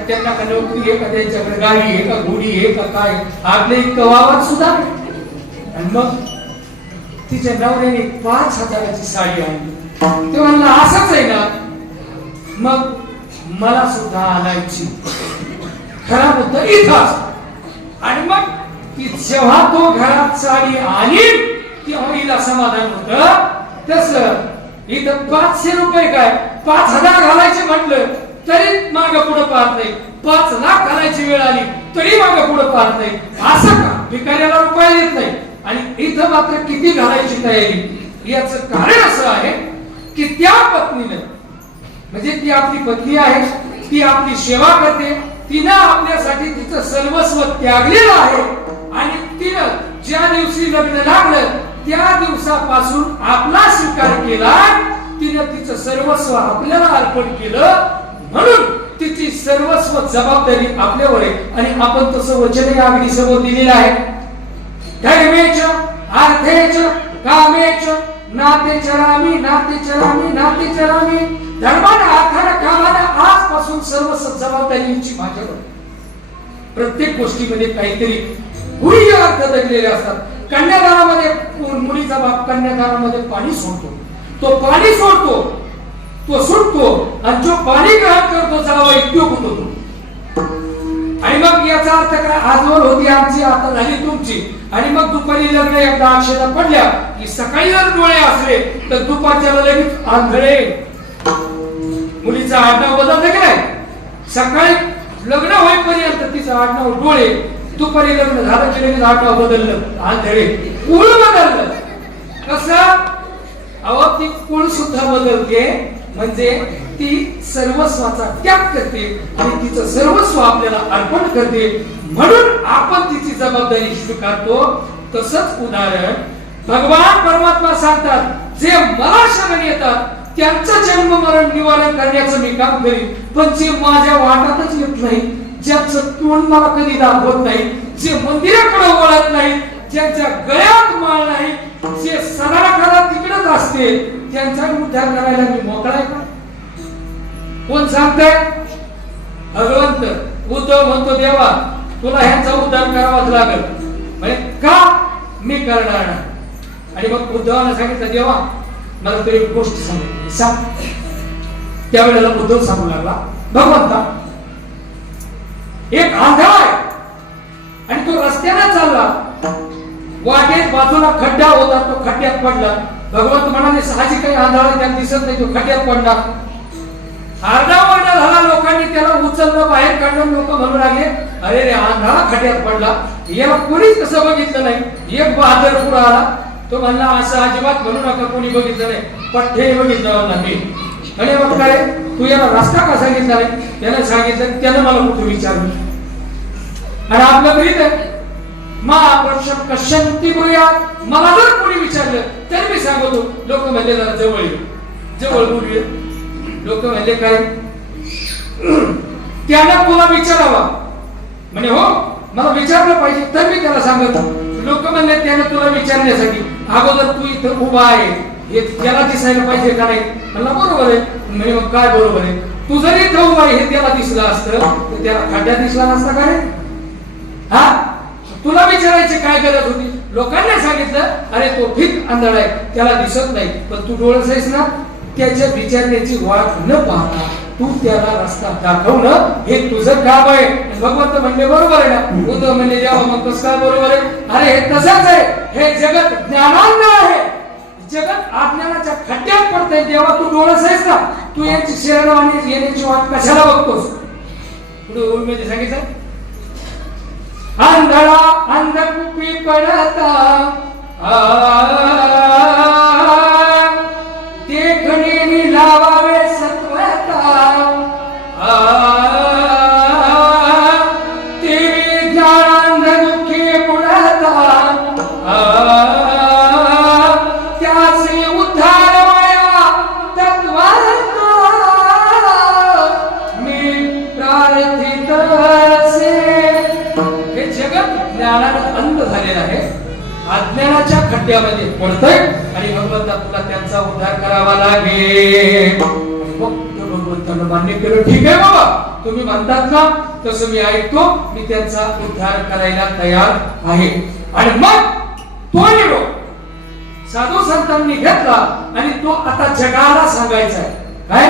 त्यांना का नोकरी आहे का, त्यांच्याकडे गाडी आहे का, घोडी आहे का, काय आपल्या इतकं वावर सुद्धा. आणि मग तिच्या नवऱ्याने 5,000ची साडी आणली. ते म्हणलं असंच आहे ना, मग मला सुद्धा आणायची. खरा मुद्दा इथंच. आणि मग ती जेव्हा तो घरात साडी आणील तेव्हा हिला समाधान होतं. तसं इथं 500 रुपये काय 5,000 घालायचे म्हटलं तरी माग पुढे पाहत नाही. 5 लाख घालायची वेळ आली तरी माग पुढे पाहत नाही. असं का भिकाऱ्याला रुपया येत नाही आणि इथं मात्र किती घालायची तयारी. याचं कारण असं आहे की त्या पत्नीनं, म्हणजे ती आपली पत्नी आहे, ती आपली सेवा करते, तिनं आपल्यासाठी तिचं सर्वस्व त्यागलेलं आहे. आणि तिनं ज्या दिवशी लग्न लागलं त्या दिवसापासून आपला स्वीकार केला. तिनं तिचं सर्वस्व आपल्याला अर्पण केलं. म्हणून तिची सर्वस्व जबाबदारी आपल्यावर आहे. आणि आपण तसं वचनही अगदी समोर दिलेलं आहे. धर्मेच अर्थेच कामेच नाते चरामी नाते चरामी नाते चरामी. धर्माने अर्थाने कामाने आजपासून सर्वस्व जबाबदारी यांची माझ्यावर. प्रत्येक गोष्टीमध्ये काहीतरी गुढी अर्थ दडलेले असतात. कन्यादानामध्ये मुलीचा बाप कन्यादानामध्ये पाणी सोडतो, तो पाणी सोडतो, तो सुटतो आणि जो पाणी ग्रहण करतो जावई तो होतो. आणि मग याचा अर्थ काय, आजवर होती आमची आता झाली तुमची. आणि मग दुपारी लग्न एकदा अक्षता पडल्या की सकाळी जर डोळे असले तर दुपारच्या लगेच आंधळे. मुलीचा आडनाव बदलतं की नाही. सकाळी लग्न होईपर्यंत तिचं आडनाव डोळे, दुपारी लग्न झालं की लगेच आडनाव बदललं आंधळे. कुळ बदललं. कसं अहो ती कुळ सुद्धा बदलते. म्हणजे ती सर्वस्वाचा त्याग करते आणि तिचं सर्वस्व आपल्याला अर्पण करते. म्हणून आपण तिची जबाबदारी स्वीकारतो. तसंच उदाहरण भगवान परमात्मा सांगतात, जे मला शरण येतात त्यांचं जन्म मरण निवारण करण्याचं मी काम करीन. पण जे माझ्या वाटातच येत नाही, ज्याचं तोंड मला कधी दाखवत नाही, जे मंदिराकडे वळत नाही, ज्यांच्या गळ्यात माळ नाही, जे सदाकाळ तिकडेच असते, त्यांचा उद्धार करायला मी मोकळा आहे का? कोण सांगताय? भगवंत. उद्धव म्हणतो देवा तुला ह्यांचा उद्धार करावाच लागेल. म्हणजे का? मी करणार नाही. आणि मग उद्धवाने सांगितलं देवा मला तरी एक गोष्ट सांग. त्यावेळेला उद्धव सांगू लागला, भगवंता एक आंधळा आहे आणि तो रस्त्याने चालला, वाटेत बाजूला खड्डा होता, तो खड्ड्यात पडला. भगवंत म्हणाले साहजिक काही आंधळा त्याला दिसत नाही, तो खड्ड्यात पडणार. आरडाओरडा झाला, लोकांनी त्याला उचललं बाहेर काढलं. लोक म्हणू लागले अरे रे आंधळा खड्ड्यात पडला, याला कोणीच कसं बघितलं नाही. एक बहादर पुढे आला, तो म्हणला असं अजिबात म्हणू नका, कोणी बघितलं नाही, पठ्ठे बघितलं नाही. आणि मग काय तू याला रस्ता का सांगितला नाही? त्याने सांगितलं, त्यानं मला कुठे विचारलं. आणि आपल्या घरी मला जर कोणी विचारलं तर मी सांगतो लोक म्हणले जरा जवळ ये, जवळ बोलूया. लोक म्हणले काय त्याला तुला विचारावा म्हणे, हो मला विचारलं पाहिजे तर मी त्याला सांगतो. लोक म्हणले त्याने तुला विचारण्यासाठी अगोदर तू इथं उभा आहे हे त्याला दिसायला पाहिजे का नाही? म्हणला बरोबर आहे. म्हणजे मग काय बरोबर आहे? तू जर इथं उभा आहे हे त्याला दिसलं असतं तर त्याला खड्ड्यात दिसला नसता का रे? हा तुला विचारायची काय गरज होती? लोकांना सांगितलं अरे तो ठीक आंधळा आहे, त्याला दिसत नाही, पण तू डोळस आहेस ना, त्याच्या विचारण्याची वाट न पाहता तू त्याला रस्ता दाखवणं हे तुझं काम आहे. भगवंत म्हणले बरोबर आहे ना. उद्धव म्हणले जेव्हा मग कसं काय बरोबर आहे? अरे हे तसंच आहे, हे जगत ज्ञानांध आहे, जगत अज्ञानाच्या खड्ड्यात पडतंय. जेव्हा तू डोळस आहेस ना, तू यांची शरण येण्याची वाट कशाला बघतोस? पुढे उर्मेचे सांगितलं, आंधळा अंधकुपी पडता देखणे लावावे सत्वता ते ज्ञान दुःखे बुडता त्याचे उद्धार वया तत्वार्थ मी प्रार्थित असे. हे जगत ज्ञानाने अंध झालेलं आहे, अज्ञानाच्या खड्ड्यामध्ये पडतंय आणि भगवंता तुला त्यांचा उद्धार करावा लागेल. भगवंतानं मान्य केलं, ठीक आहे बाबा तुम्ही म्हणतात ना तसं मी ऐकतो, मी त्यांचा उद्धार करायला तयार आहे. आणि मग तो निरोप साधू संतांनी घेतला आणि तो आता जगाला सांगायचा आहे. काय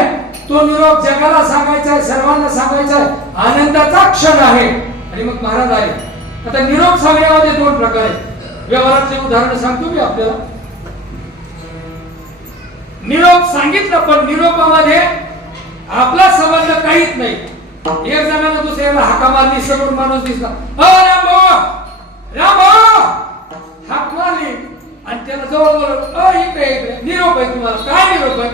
तो निरोप जगाला सांगायचा आहे, सर्वांना सांगायचा आहे. आनंदाचा क्षण आहे. आणि मग महाराज आले. आता निरोप सांगण्यामध्ये दोन प्रकार आहेत. व्यवहारातले उदाहरण सांगतो मी आपल्याला. निरोप सांगितलं पण निरोपामध्ये आपला संबंध काहीच नाही. एक जणांना दुसऱ्याला हाका मारली, समोर माणूस दिसला, राम हाक मारली आणि त्याला जवळ बोलवलं, इकडे इकडे निरोप आहे तुम्हाला. काय निरोप आहे?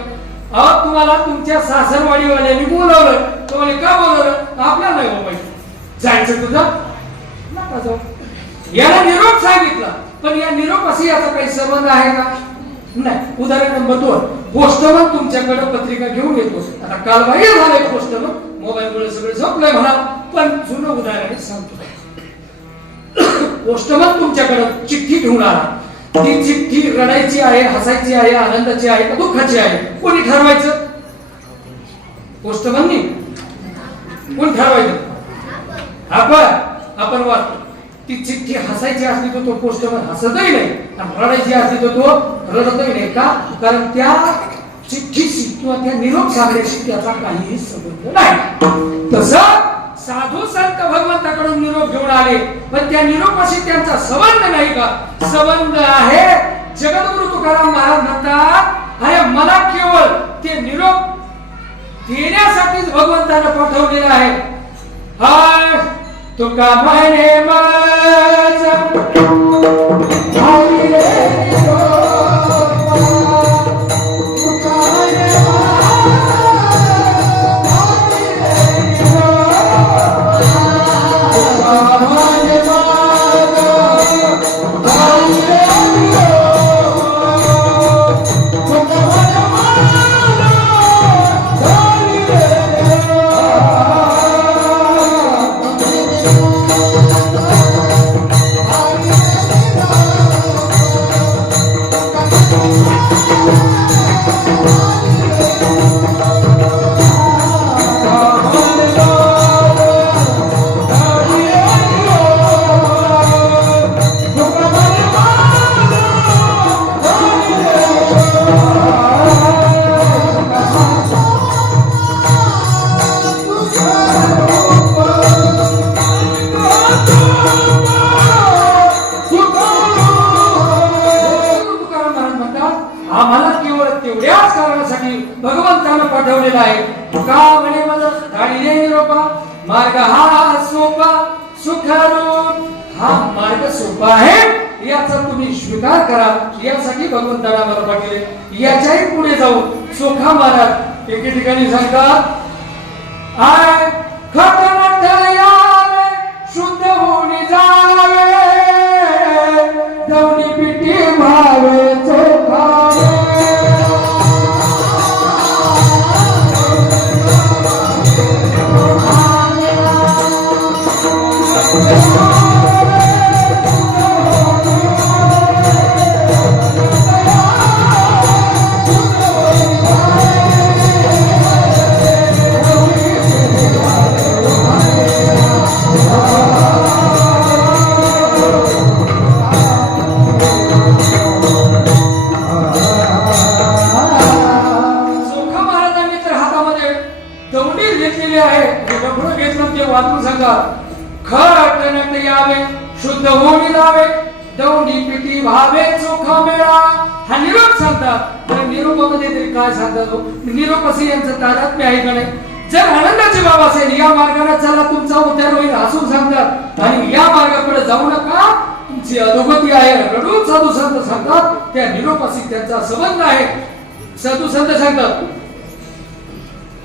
तुम्हाला तुमच्या सासरवाडीवाल्यांनी बोलवलं. तो म्हणे का बोलवलं? आपल्याला नाही हो माहिती. जायचं तुझं नका जाऊ. याला निरोप सांगितला पण या निरोपाशी याचा काही संबंध आहे का? नाही. उदाहरण नंबर 2, पोस्टमन तुमच्याकडे पत्रिका घेऊन येतो. आता काल बाहेर झाले पोस्टमन, मोबाईल मुळे सगळे झोपलंय म्हणा, पण जुनं उदाहरण सांगतो. पोस्टमन तुमच्याकडे चिठ्ठी घेऊन आला. ती चिठ्ठी रडायची आहे, हसायची आहे, आनंदाची आहे का दुःखाची आहे? कोणी ठरवायचं? पोस्टमननी. कोण ठरवायचं? आपण वाचतो. ती चिठ्ठी हसायची असली तर तो पोस्टमन हसतही नाही आणि रडायची असली तर तो रडतही नाही. का? कारण त्या चिठ्ठीशी किंवा त्या निरोप सांगण्याशी त्याचा काहीही संबंध नाही. तसं साधू संत भगवंताकडून निरोप घेऊन आले पण त्या निरोपाशी त्यांचा संबंध नाही का? संबंध आहे. जगद्गुरु तुकाराम महाराज म्हणतात, अरे मला केवळ ते निरोप देण्यासाठीच भगवंताने पाठवलेला आहे. हाय तुका म्हणे माझा भाई रे भगवंतानं पाठवलेला आहे. का म्हणे मला धाडिले निरोपा मार्ग हा सोपा सुखरूप. हा मार्ग सोपा आहे याचा तुम्ही स्वीकार करा. यासाठी भगवंतानं मला पाठवले. याच्याही पुढे जाऊन सोखा महाराज एके ठिकाणी सांगतात, आय खतमत यावे शुद्ध होऊन जावे दौडी पिटी भावे चोखा. वाचून सांगा, खटनट यावे शुद्ध होऊन लावे दौंडी पिटी भावे चोखा मेळा. हा निरोप सांगतात. तर निरोपामध्ये तरी काय सांगतात? निरोप असे यांचं तादात्म्य आहे का नाही? जर आनंदाची बाब असेल या मार्गाने चला तुमचा उद्धार होईल हसून सांगतात आणि या मार्गाकडे जाऊ नका तुमची अधोगती आहे रडून साधू संत सांगतात. त्या निरोपाशी त्यांचा संबंध आहे. साधू संत सांगतात,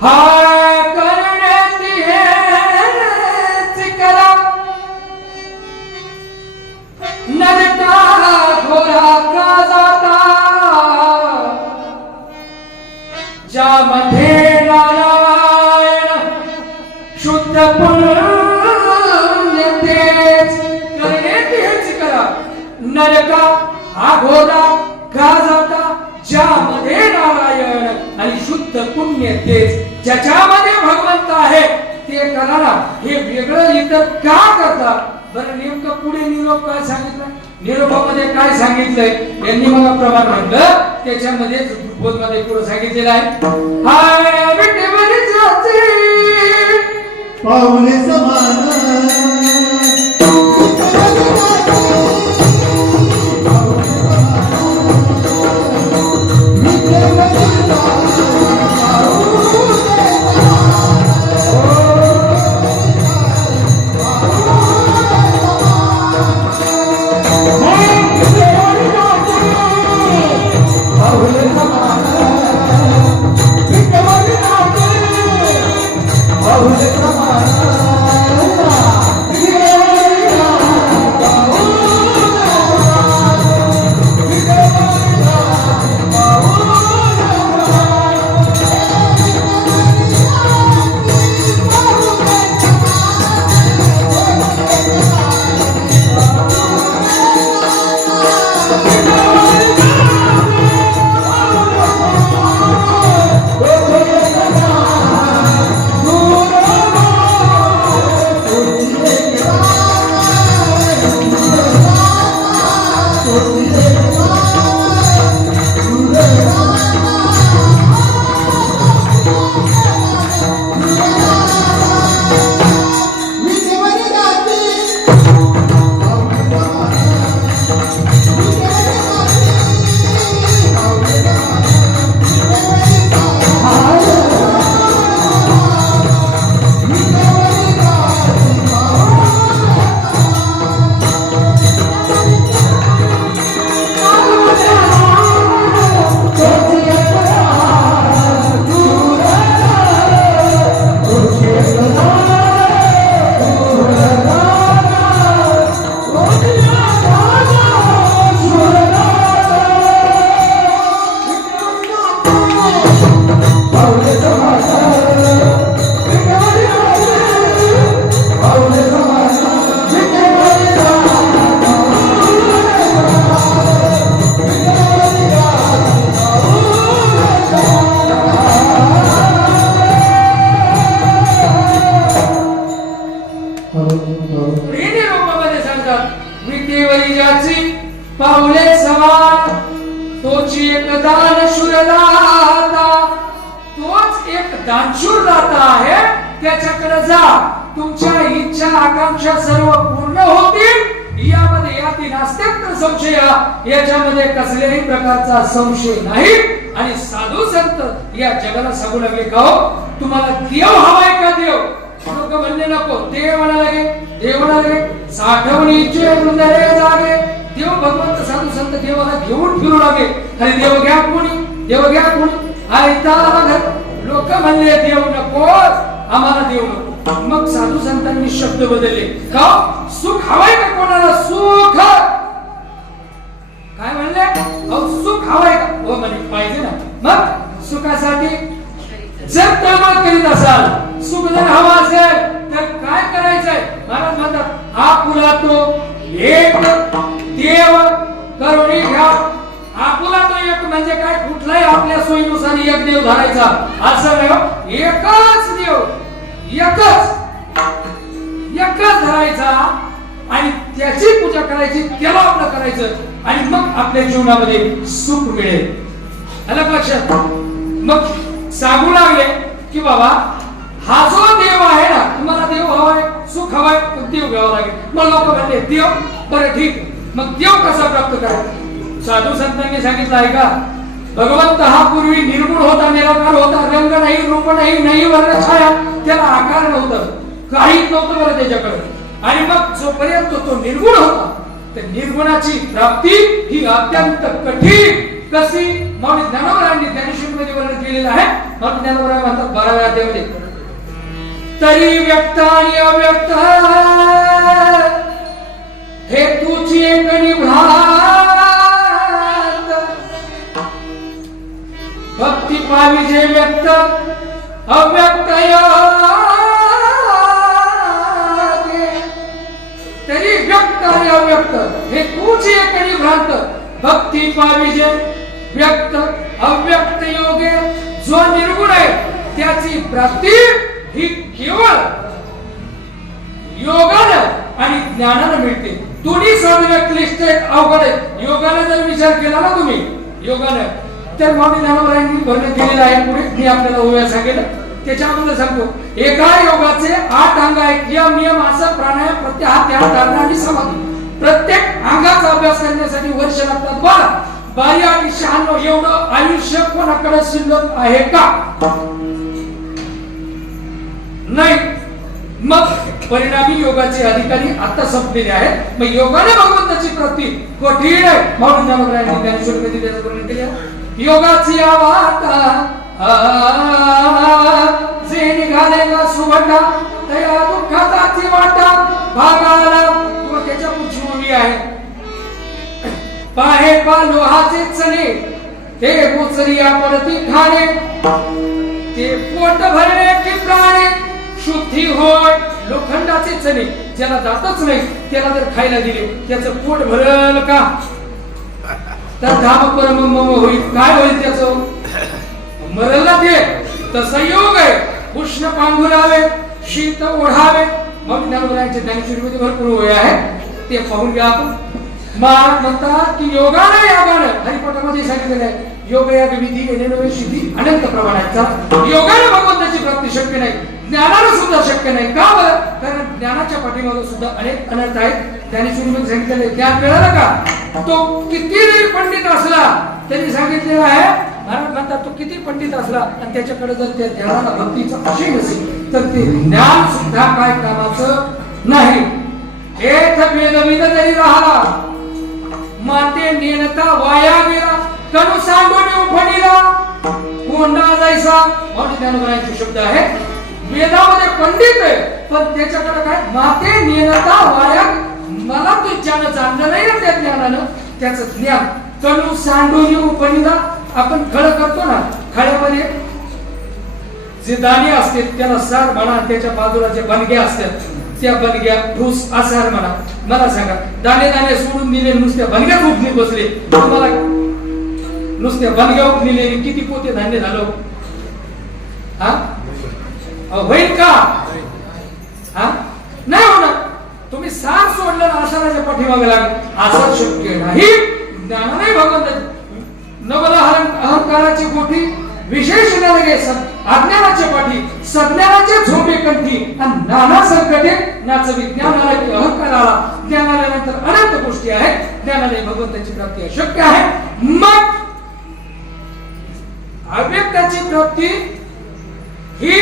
हाय करण्याची हेच करा नरका घोरा का जाता ज्यामध्ये नारायण शुद्ध पुण्य तेच करण्याची हेच करा नरका घोरा का जाता ज्यामध्ये नारायण आणि शुद्ध पुण्य तेच ज्याच्यामध्ये भगवंत आहे ते करा. हे वेगळं इतर का करता? बरं नेमकं पुढे निरोप काय सांगितलं, निरोपामध्ये काय सांगितलंय यांनी मला प्रमाण म्हटलं, त्याच्यामध्ये बोधमध्ये पुढे सांगितलेलं आहे, हाय विठ्ठल जाते पाऊले समान पाऊले समान तोची एक दान शूरदाता, तोच एक दानशूर दाता आहे, त्याच्याकडे जा, तुमच्या इच्छा आकांक्षा सर्व पूर्ण होतील, यामध्ये याती नास्त्यंत संशय, याच्यामध्ये कसल्याही प्रकारचा संशय नाही। आणि साधू संत या जगाला सांगू लागले का हो, तुम्हाला देव हवाय का देव, लोक म्हणले नको, देव म्हणाले, देव म्हणाले साठवणीचे वृंदरे जागे, देव भगवंत साधू संत देवाला घेऊन फिरू लागे, अरे देव घ्या कोणी, देव घ्या कोणी, लोक म्हणले देव नको, आम्हाला देव नको, मग साधू संतांनी शब्द बदलले, का सुख हवाय का कोणाला, सुख काय म्हणले, अहो सुख हवाय का, हो म्हणे पाहिजे ना, मग सुखासाठी जर तळमळ करीत असाल, सुख जर हवा असेल तर काय करायचंय, महाराज म्हणतात आपुला तो एक देव करुणी घ्या, आपुला तो एक म्हणजे काय, कुठलाही आपल्या सोयीनुसार एक देव धरायचा असं नाही, एकच देव, एकच धरायचा आणि त्याची पूजा करायची, त्याला आपलं करायचं आणि मग आपल्या जीवनामध्ये सुख मिळेल, आलं लक्षात। मग सांगू लागले की बाबा हा जो देव आहे ना, तुम्हाला देव हवाय, सुख हवाय, तो देव घ्यावा लागेल, मग लोक म्हणले देव, बरं ठीक, मग देव कसा प्राप्त करायचा, साधू संतांनी सांगितलं आहे का, भगवंत हा पूर्वी निर्गुण होता, निराकार होता, रंग नाही, रूप नाही, नाही वर्ण छाया, त्याला आकार नव्हतं, काहीच नव्हतं बरं त्याच्याकडे, आणि मग जोपर्यंत तो निर्गुण होता, तर निर्गुणाची प्राप्ती ही अत्यंत कठीण, कशी, म्हणून ज्ञानोबरांनी ज्ञानेश्वरीमध्ये वर्णन केलेलं आहे, म्हणून ज्ञानोबरा म्हणतात 12व्या अध्यायामध्ये, तरी व्यक्त आणि अव्यक्त हे तुझी एक निभ्रांत, भक्ती पावी जे व्यक्त अव्यक्त तरी व्यक्त आणि अव्यक्त हे तुझी एक निभ्रांत, भक्ती पावी जे व्यक्त अव्यक्त योगे, जो निर्गुण आहे त्याची प्राप्ती ही केवळ योगानं आणि ज्ञानानं मिळते. दोन्ही साधना क्लिष्ट आहेत, अवघड आहेत. योगाने जर विचार केला ना तुम्ही, योगाने, तर स्वामी ज्ञानोबरायांनी वर्णन केलेलं आहे. पुढे मी आपल्याला उभ्या सांगेल त्याच्यामध्ये सांगतो. एका योगाचे 8 अंग आहेत. यम, नियम, आसन, प्राणायाम, प्रत्याहार, ध्यान, धारणा आणि समाधी. प्रत्येक अंगाचा अभ्यास करण्यासाठी वर्ष लागतात. 12 आणि 96 एवढं आयुष्य कोणाकडे शिल्लक आहे का? नाही. मग परिणामी योगाचे अधिकारी आता संपलेले आहेत. मग योगाने भगवंताची प्राप्ती कठीण आहे. म्हणून ज्ञानोबरायांनी ज्ञानेश्वरीमध्ये त्याचं वर्णन केले. योगाची वाटा जे निघाले का सुवटा, तया दुःखाची वाटा भागाला. किंवा त्याच्या पुढची ओळी आहे. पाहे पा लोहाचे चणे, ते बोचरिया पडती खाणे, ते पोट भरणे की प्राणे, शुद्धी होय लोखंडाचे चणे. ज्याला दातच नाही त्याला जर खायला दिले त्याचं पोट भरल का? तर धाम परम होईल. काय होईल त्याचं? मरला ते. तसा योग आहे. उष्ण पांघुरावे, शीत ओढावे. मग ज्ञानोबरायांच्या ज्ञानेश्वरीमध्ये भरपूर ओळी आहे, ते पाहून घ्या आपण. महाराज म्हणतात की योगाने हरिपाठामध्ये सांगितलेलं आहे. योग या विधी येणे सिद्धी अनंत प्रमाणाचा. योगाने भगवंताची प्राप्ती शक्य नाही, ज्ञानाने सुद्धा शक्य नाही. का बरं? कारण ज्ञानाच्या पाठीमागे सुद्धा अनेक अनर्थ आहेत. ज्ञानेश्वरीमध्ये सांगितलेले ज्ञान मिळालं का? तो किती जरी पंडित असला त्यांनी सांगितलेलं आहे. महाराज म्हणतात तो किती पंडित असला आणि त्याच्याकडे जर त्या ज्ञानाला भक्तीचं अशी नसेल तर ते ज्ञान सुद्धा काय कामाचं नाही. हेच वेदविद जरी राहिला माते नेनता वाया गेला, कणू सांगून उफणीला कोंडा जायचा. म्हणून ज्ञानोबरायांचे शब्द आहे. वेदामध्ये पंडित आहे पण त्याच्याकडे काय? माते नेनता वाया. मला तो ज्ञान जाणलं नाही ना त्या ज्ञानानं, त्याचं ज्ञान कणू सांडून उफणीला. आपण खळ करतो ना, खळ्यामध्ये जे दाणे असते त्याला सार म्हणा, त्याच्या बाजूला जे बनग्या असतात त्या बनग्या ठोस आसार म्हणा. मला सांगा, दाणे दाणे सोडून दिले नुसत्या बनग्यात उठणी बसले, तुम्हाला नुसत्या बनग्या उठलेले किती पोते धान्य झालं? हा होईल का? हा नाही होणार. तुम्ही सार सोडलं आसाराच्या पाठीमागे लागेल, असं शक्य नाही. ज्ञानाने भगवंत नवला अहंकाराची गोठी विशेष नलगे अज्ञानाच्या पाठी, सज्ञानाचे झोपे कंठी, आणि नाना संकटे नाच विज्ञान आला की अहंकार आला. ज्ञान आल्यानंतर अनंत गोष्टी आहेत. ज्ञानाने भगवंताची प्राप्ती अशक्य आहे. मग अव्यक्ताची प्राप्ती ही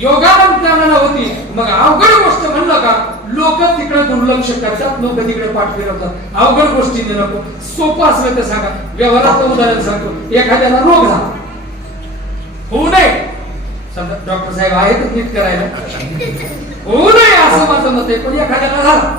योगानं ज्ञानाला होती. मग अवघड गोष्ट म्हणलं का लोक तिकडे दुर्लक्ष करतात, लोक तिकडे पाठ फिरवतात. अवघड गोष्टी नको, सोपं असलं तर सांगा. व्यवहाराचं उदाहरण सांगतो. एखाद्याला रोग झाला, होऊ नये, समजा डॉक्टर साहेब आहेत नीट करायला, होऊ नये असं माझं मत आहे. पण एखाद्याला झाला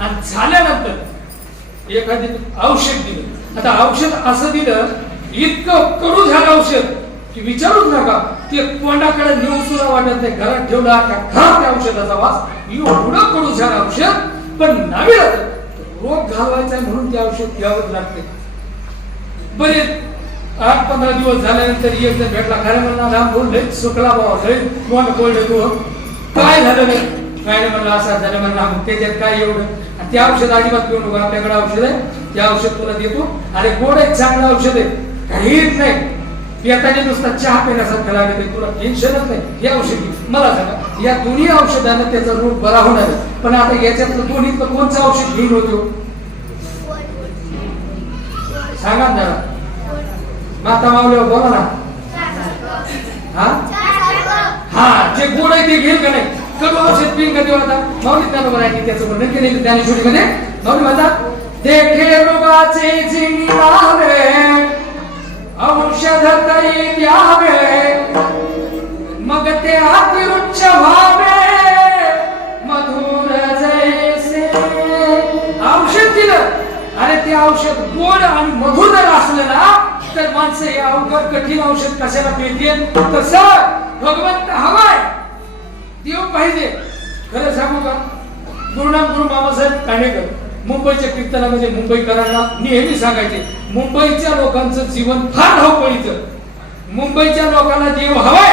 आणि झाल्यानंतर एखादी औषध दिलं. आता औषध असं दिलं इतकं कडू झालं औषध की विचारूच नका. ते कोणाकडे नेऊ सुद्धा वाटत नाही. घरात ठेवला का खराब त्या औषधाचा वास, एवढं कडू झालं औषध. पण नवी रोग घालवायचा आहे म्हणून ते औषध घ्यावंच लागते. बरे 8-15 दिवस झाल्यानंतर एक जण भेटला. खरं म्हणला राम बोलले सुकला बाबा, लय कोण बोलले तू, काय झालं नाही? काय नाही म्हणलं, असं झालं म्हणला. त्याच्यात काय एवढं? ते औषध अजिबात घेऊ नको, आपल्याकडे औषध आहे, ते औषध तुला देतो. अरे गोड आहे, चांगलं औषध आहे, काहीच नाही. पिताने नुसता चहा पिण्यासारखं लागत, तुला टेन्शनच नाही. हे औषधी मला सांगा, या दोन्ही औषधानं त्याचा रोग बरा होणार आहे. पण आता याच्यातलं दोन्हीतलं कोणचं औषध घेऊन होतो सांगा जरा. माता मावल्यावर बोला ना. हा जे गोड आहे ते घेईल का नाही? कडू औषध पिन कधी होता? माऊली ज्ञानोबरायांनी त्याचं वर्णन केलेलं ज्ञानेश्वरीमध्ये. माऊली म्हणतात, देखे रोगाचे जिंगावे औषध तरी द्यावे, मग ते अतिरुच्च व्हावे मधुर जैसे. औषध दिलं, अरे ते औषध गोड आणि मधुर असलं ना तर माणसं हे अवघड कठीण औषध कशाला पितील? तसं भगवंत हवाय, देव पाहिजे. खरं सांगू का, गुरुनाम गुरु मामासाहेब काणेकर मुंबईच्या कीर्तनामध्ये मुंबईकरांना नेहमी सांगायचे, मुंबईच्या लोकांचं जीवन फार धावपळीचं. मुंबईच्या लोकांना देव हवाय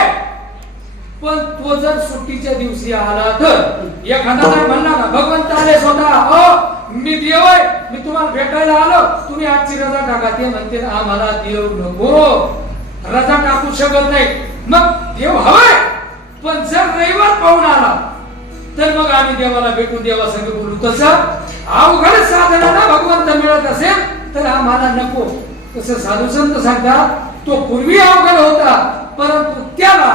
पण तो जर सुट्टीच्या दिवशी आला तर एखादा नाही म्हणला ना भगवंत आले स्वतः मी देव आहे मी तुम्हाला भेटायला आलो तुम्ही आजची रजा टाका ते म्हणते आम्हाला देव नको रजा टाकू शकत नाही मग देव हवाय पण जर रविवार पाहून आला तर मग आम्ही देवाला भेटून देवासंग बोलू तसं अवघड साधनाला भगवंत मिळत असेल तर आम्हाला नको तसं साधू संत सांगतात तो पूर्वी अवघड होता परंतु त्याला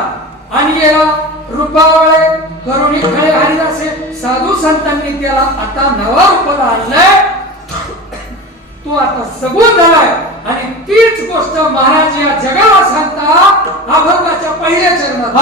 आणि याला रूपावळे करुणी खळे हरिदासे साधू संतांनी त्याला आता नवा रूपाला आणलाय तो आता सगुण झालाय आणि तीच गोष्ट महाराज या जगाला सांगतात अभंगाच्या पहिल्या चरणात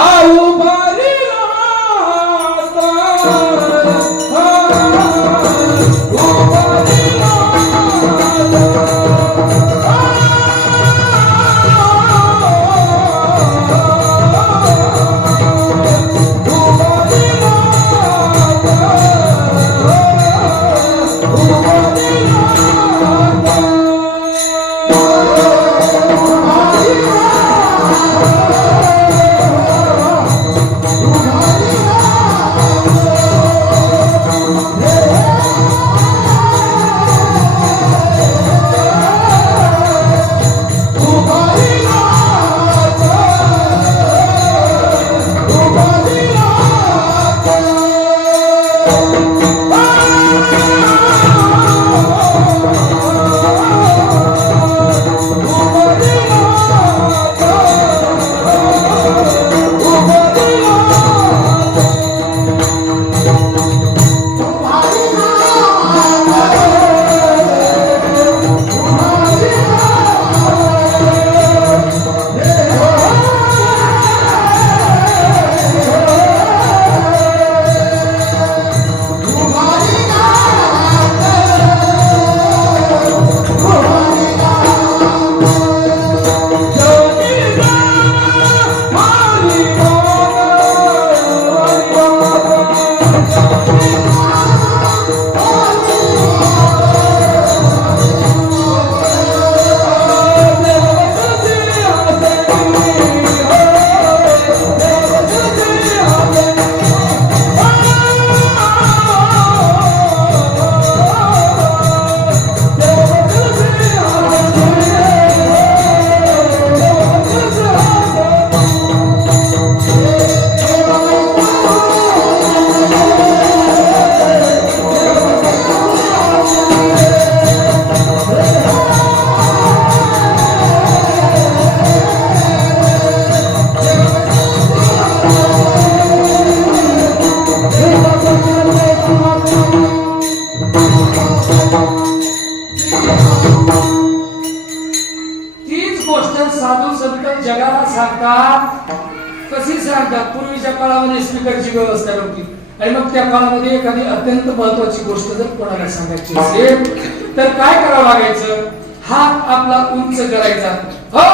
पूर्वीच्या काळामध्ये स्पीकरची व्यवस्था नव्हती आणि मग त्या काळामध्ये एखादी अत्यंत महत्त्वाची गोष्ट जर कोणाला सांगायची असेल तर काय करावं लागायचं हात आपला उंच करायचा हो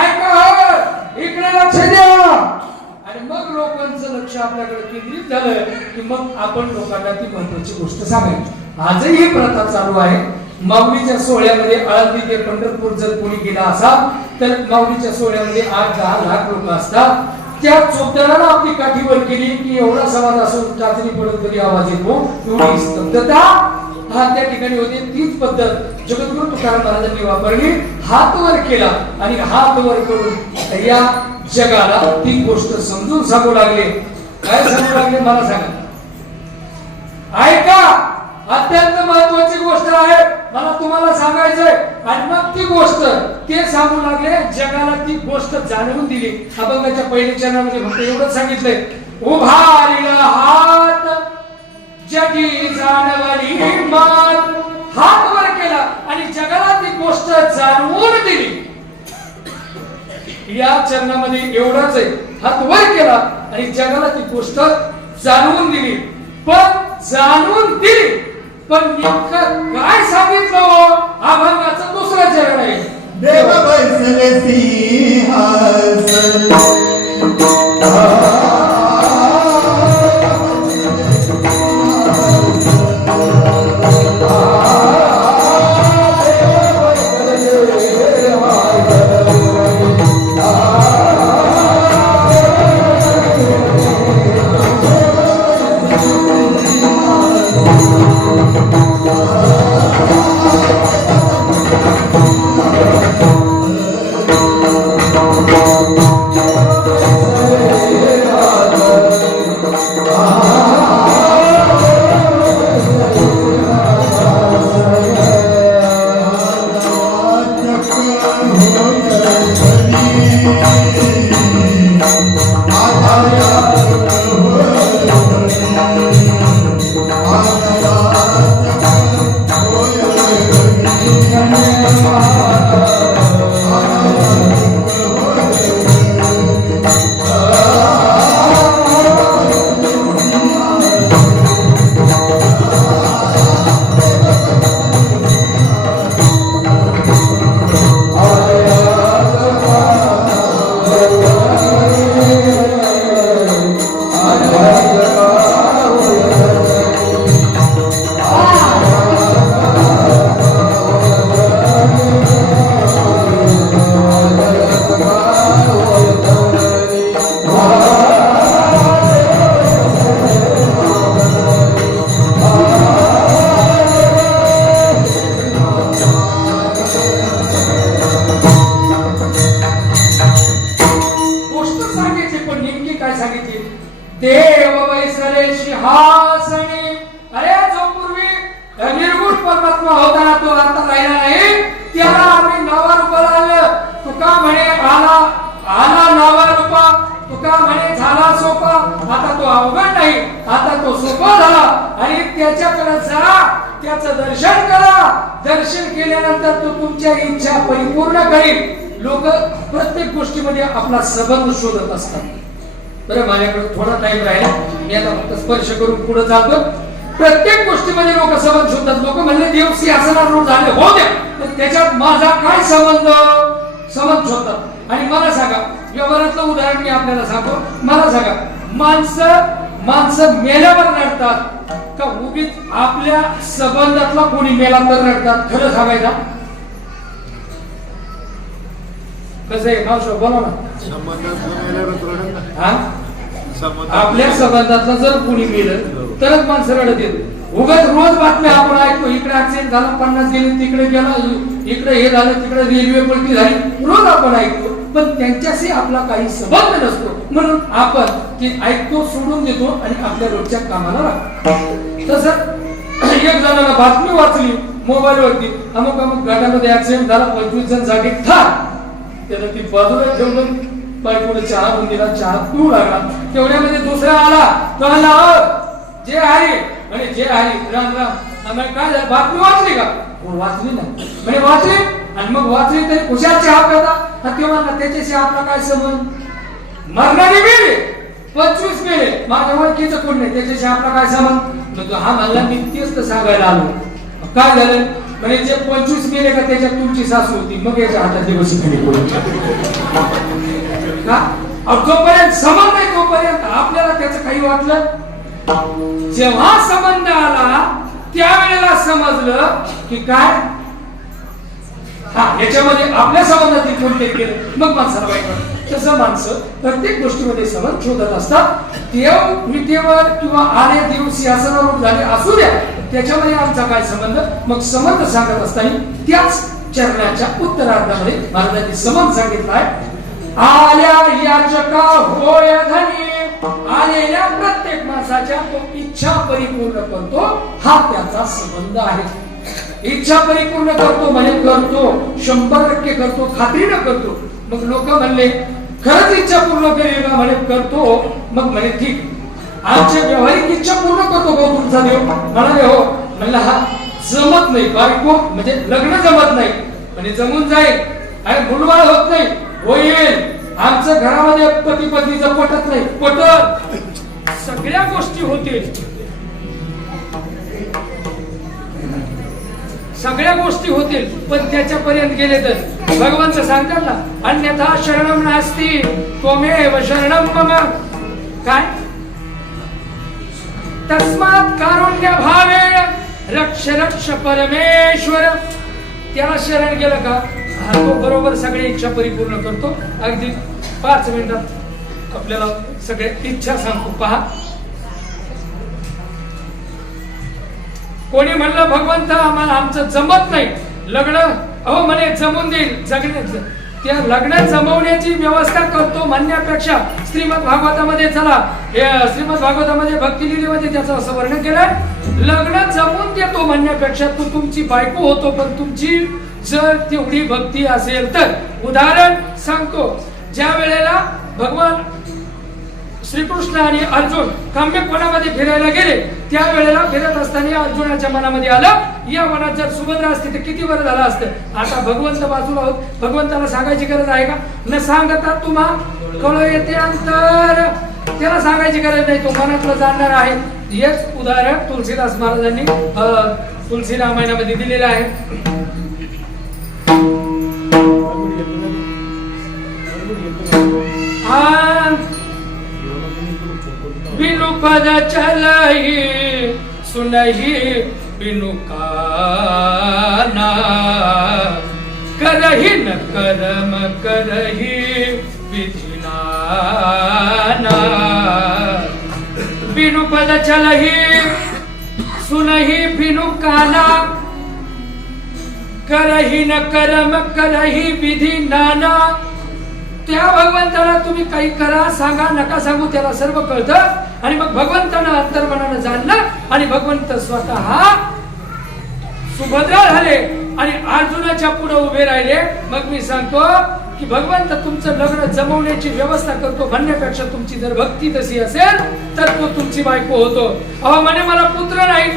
ऐका हो इकडे लक्ष द्या आणि मग लोकांचं लक्ष आपल्याकडे केंद्रित झालं की मग आपण लोकांना ती महत्त्वाची गोष्ट सांगायची आजही ही प्रथा चालू आहे माऊलीच्या सोहळ्यामध्ये आळंदी ते पंढरपूर जर कोणी गेला असा तर माऊलीच्या सोहळ्यामध्ये 8-10 लाख लोक असतात त्या चोपदाराला आपली काठीवर केली की एवढा समाज असून टाचणी पडत तरी आवाज येतो एवढी स्तब्धता हा त्या ठिकाणी होती तीच पद्धत जगद्गुरु तुकाराम महाराजांनी वापरली हात वर केला आणि हात वर करून या जगाला ती गोष्ट समजून सांगू लागले काय सांगू लागले मला सांगा ऐका अत्यंत महत्त्वाची गोष्ट आहे मला तुम्हाला सांगायचंय आणि मग ती गोष्ट ते सांगू लागले जगाला ती गोष्ट जाणवून दिली अभंगाच्या पहिल्या चरणामध्ये फक्त एवढंच सांगितलंय उभारिला हात जगी जाणवली मान हात वर केला आणि जगाला ती गोष्ट जाणवून दिली या चरणामध्ये एवढंच आहे हात वर केला आणि जगाला ती गोष्ट जाणवून दिली पण जाणून दिली पण नेमकं काय सांगितलं अभंगाचं दुसरं चरण आहे देव बसले सिंहासन गोष्ट सांगायची पण नेमकी काय सांगितली? देव बैसले सिंहासनी. अरे जो पूर्वी निर्गुण परमात्मा होता ना, तो आता राहिला नाही. त्याला आम्ही नवा रूपाला आणलं. तुका म्हणे आला नवा रूपा. तुका म्हणे झाला सोपा. आता तो अवघड नाही, आता तो सोपा झाला. आणि त्याच्याकडे जा, त्याचं दर्शन करा. दर्शन केल्यानंतर तो तुमच्या इच्छा परिपूर्ण करेल. लोक प्रत्येक गोष्टीमध्ये आपला संबंध शोधत असतात. बरं, माझ्याकडे थोडा टाइम राहिला, मी आता फक्त स्पर्श करून पुढे जातो. प्रत्येक गोष्टीमध्ये लोक संबंध शोधतात. लोक म्हणले देव सिंहासनावर झाले, हो द्या, पण त्याच्यात माझा काय संबंध शोधतात. आणि मला सांगा, व्यवहारातलं उदाहरण मी आपल्याला सांगतो. मला सांगा, माणसं मेल्यावर रडतात का उगीच आपल्या संबंधातला कोणी मेला तर रडतात? खरं सांगायचा कसं आहे मावशी, बोला ना. आपल्या संबंधातला जर कोणी मेलं तरच माणसं रडत येत. उगाच रोज बातम्या आपण ऐकतो, इकडे ऍक्सिडेंट झाला, 50 गेले, तिकडे गेला, इकडे हे झालं, तिकडे रेल्वे पलटी झाली, रोज आपण ऐकतो. पण त्यांच्याशी आपला काही संबंध नसतो, म्हणून आपण ते ऐकतो, सोडून देतो आणि आपल्या रोजच्या कामाला लागतो. तसं एक जणांना बातमी वाचली मोबाईलवरती, अमुक घाटामध्ये ऍक्सिडेंट झाला, 25 जण जागी ठार. त्यानं ती बाजूला ठेवून बायकोने चहा बनवून दिला, चहा पिऊ लागला. तेवढ्यामध्ये दुसरा आला, तो म्हणला जे आहे म्हणे, जे आहे राम राम. आम्हाला काय झालं, बातमी वाचली का? हो वाचली ना. म्हणे वाचली, आणि मग वाचली तरी कुशाल चहा करता? ते म्हणला त्याच्याशी आपला काय संबंध? मरणारी मेले, 25 मेले, माझ्या ओळखीचं कोण नाही, त्याच्याशी आपला काय संबंध? हा म्हणला मी तेच तर सांगायला आलो. काय झालं म्हणे, जे 25 मेले का त्याच्यात तुमची सासू होती, मग याच्या हातात बशी खाली पडली का? जोपर्यंत संबंध आहे तोपर्यंत आपल्याला त्याचं काही वाटलं. जेव्हा संबंध आला त्यावेळेला समजलं की काय, याच्यामध्ये आपल्या संबंधातील कोणते केलं, मग माणसाला वाईट वाटतं. तसं माणसं प्रत्येक गोष्टीमध्ये संबंध शोधत असतात. देव विटेवर किंवा आले देव सिंहासनावर झाले असू द्या, त्याच्यामध्ये आमचा काय संबंध? मग संबंध सांगत असताना त्याच चरणाच्या उत्तरार्धामध्ये महाराजांनी संबंध सांगितलाय. आल्या याचका होय धनी. आलेल्या प्रत्येक माणसाच्या तो इच्छा परिपूर्ण करतो, हा त्याचा संबंध आहे. इच्छा परिपूर्ण करतो म्हणजे करतो, 100% करतो, खात्रीनं करतो. मग लोक म्हणले खरंच इच्छा पूर्ण करेल का? म्हणे करतो. मग म्हणे ठीक, आमच्या व्यावहारिक इच्छा पूर्ण करतो का तुमचा देव? म्हणाले हो. म्हणला हा जमत नाही, बायको म्हणजे लग्न जमत नाही, म्हणजे जमून जाईल आणि मुलबाळ होत नाही, होईल. आमचं घरामध्ये पती पत्नीचं पटत नाही, पटत सगळ्या गोष्टी होतील, सगळ्या गोष्टी होतील, पण त्याच्यापर्यंत गेले तर भगवंत सांगतात ना, अन्यथा शरणम नास्ति त्वमेव शरणम मम. काय? तस्मात् कारुण्य भावेन रक्ष रक्ष परमेश्वर. त्याला शरण गेलं का तो बरोबर सगळ्या इच्छा परिपूर्ण करतो. अगदी 5 मिनिटात आपल्याला सगळ्या इच्छा सांगतो. पहा, कोणी म्हणलं भगवंत आम्हाला आमचं जमत नाही लग्न, अहो म्हणे जमून देईल, जगण्याचं त्या लग्न जमवण्याची व्यवस्था करतो म्हणण्यापेक्षा श्रीमद भागवतामध्ये चला श्रीमद भागवतामध्ये भक्ती लीलेमध्ये त्याचं असं वर्णन केलंय, लग्न जमवून देतो म्हणण्यापेक्षा तू तुमची बायको होतो, पण तुमची जर तेवढी भक्ती असेल तर. उदाहरण सांगतो, ज्या वेळेला भगवान श्रीकृष्ण आणि अर्जुन काम्यवनामध्ये फिरायला गेले, त्या वेळेला फिरत असताना अर्जुनाच्या मनामध्ये आलं, या वनात जर सुभद्रा असते तर किती बरं झालं असतं. आता भगवंत बाजूला होत, भगवंताला सांगायची गरज आहे का? न सांगता तुम्हा कळ येते अंतर, त्याला सांगायची गरज नाही, तो मनातलं जाणणार आहे. हेच उदाहरण तुलसीदास महाराजांनी तुलसी रामायणामध्ये दिलेलं आहे. बिनु पद चलही सुनही बिनु काना, करही न करम करही विधि नाना. बिनु पद चलही सुनही बिनु काना, करही न करम करही विधि नाना. त्या भगवंताला तुम्ही काही करा, सांगा, नका सांगू, त्याला सर्व कळतं. आणि मग भगवंतानं अंतर्मनानं जाणलं आणि भगवंत स्वतः सुभद्रा झाले आणि अर्जुनाच्या पुढे उभे राहिले. मग मी सांगतो की भगवंत तुमचं लग्न जमवण्याची व्यवस्था करतो म्हणण्यापेक्षा तुमची जर भक्ती तशी असेल तर तो तुमची बायको होतो. अहो म्हणे मला पुत्र नाही,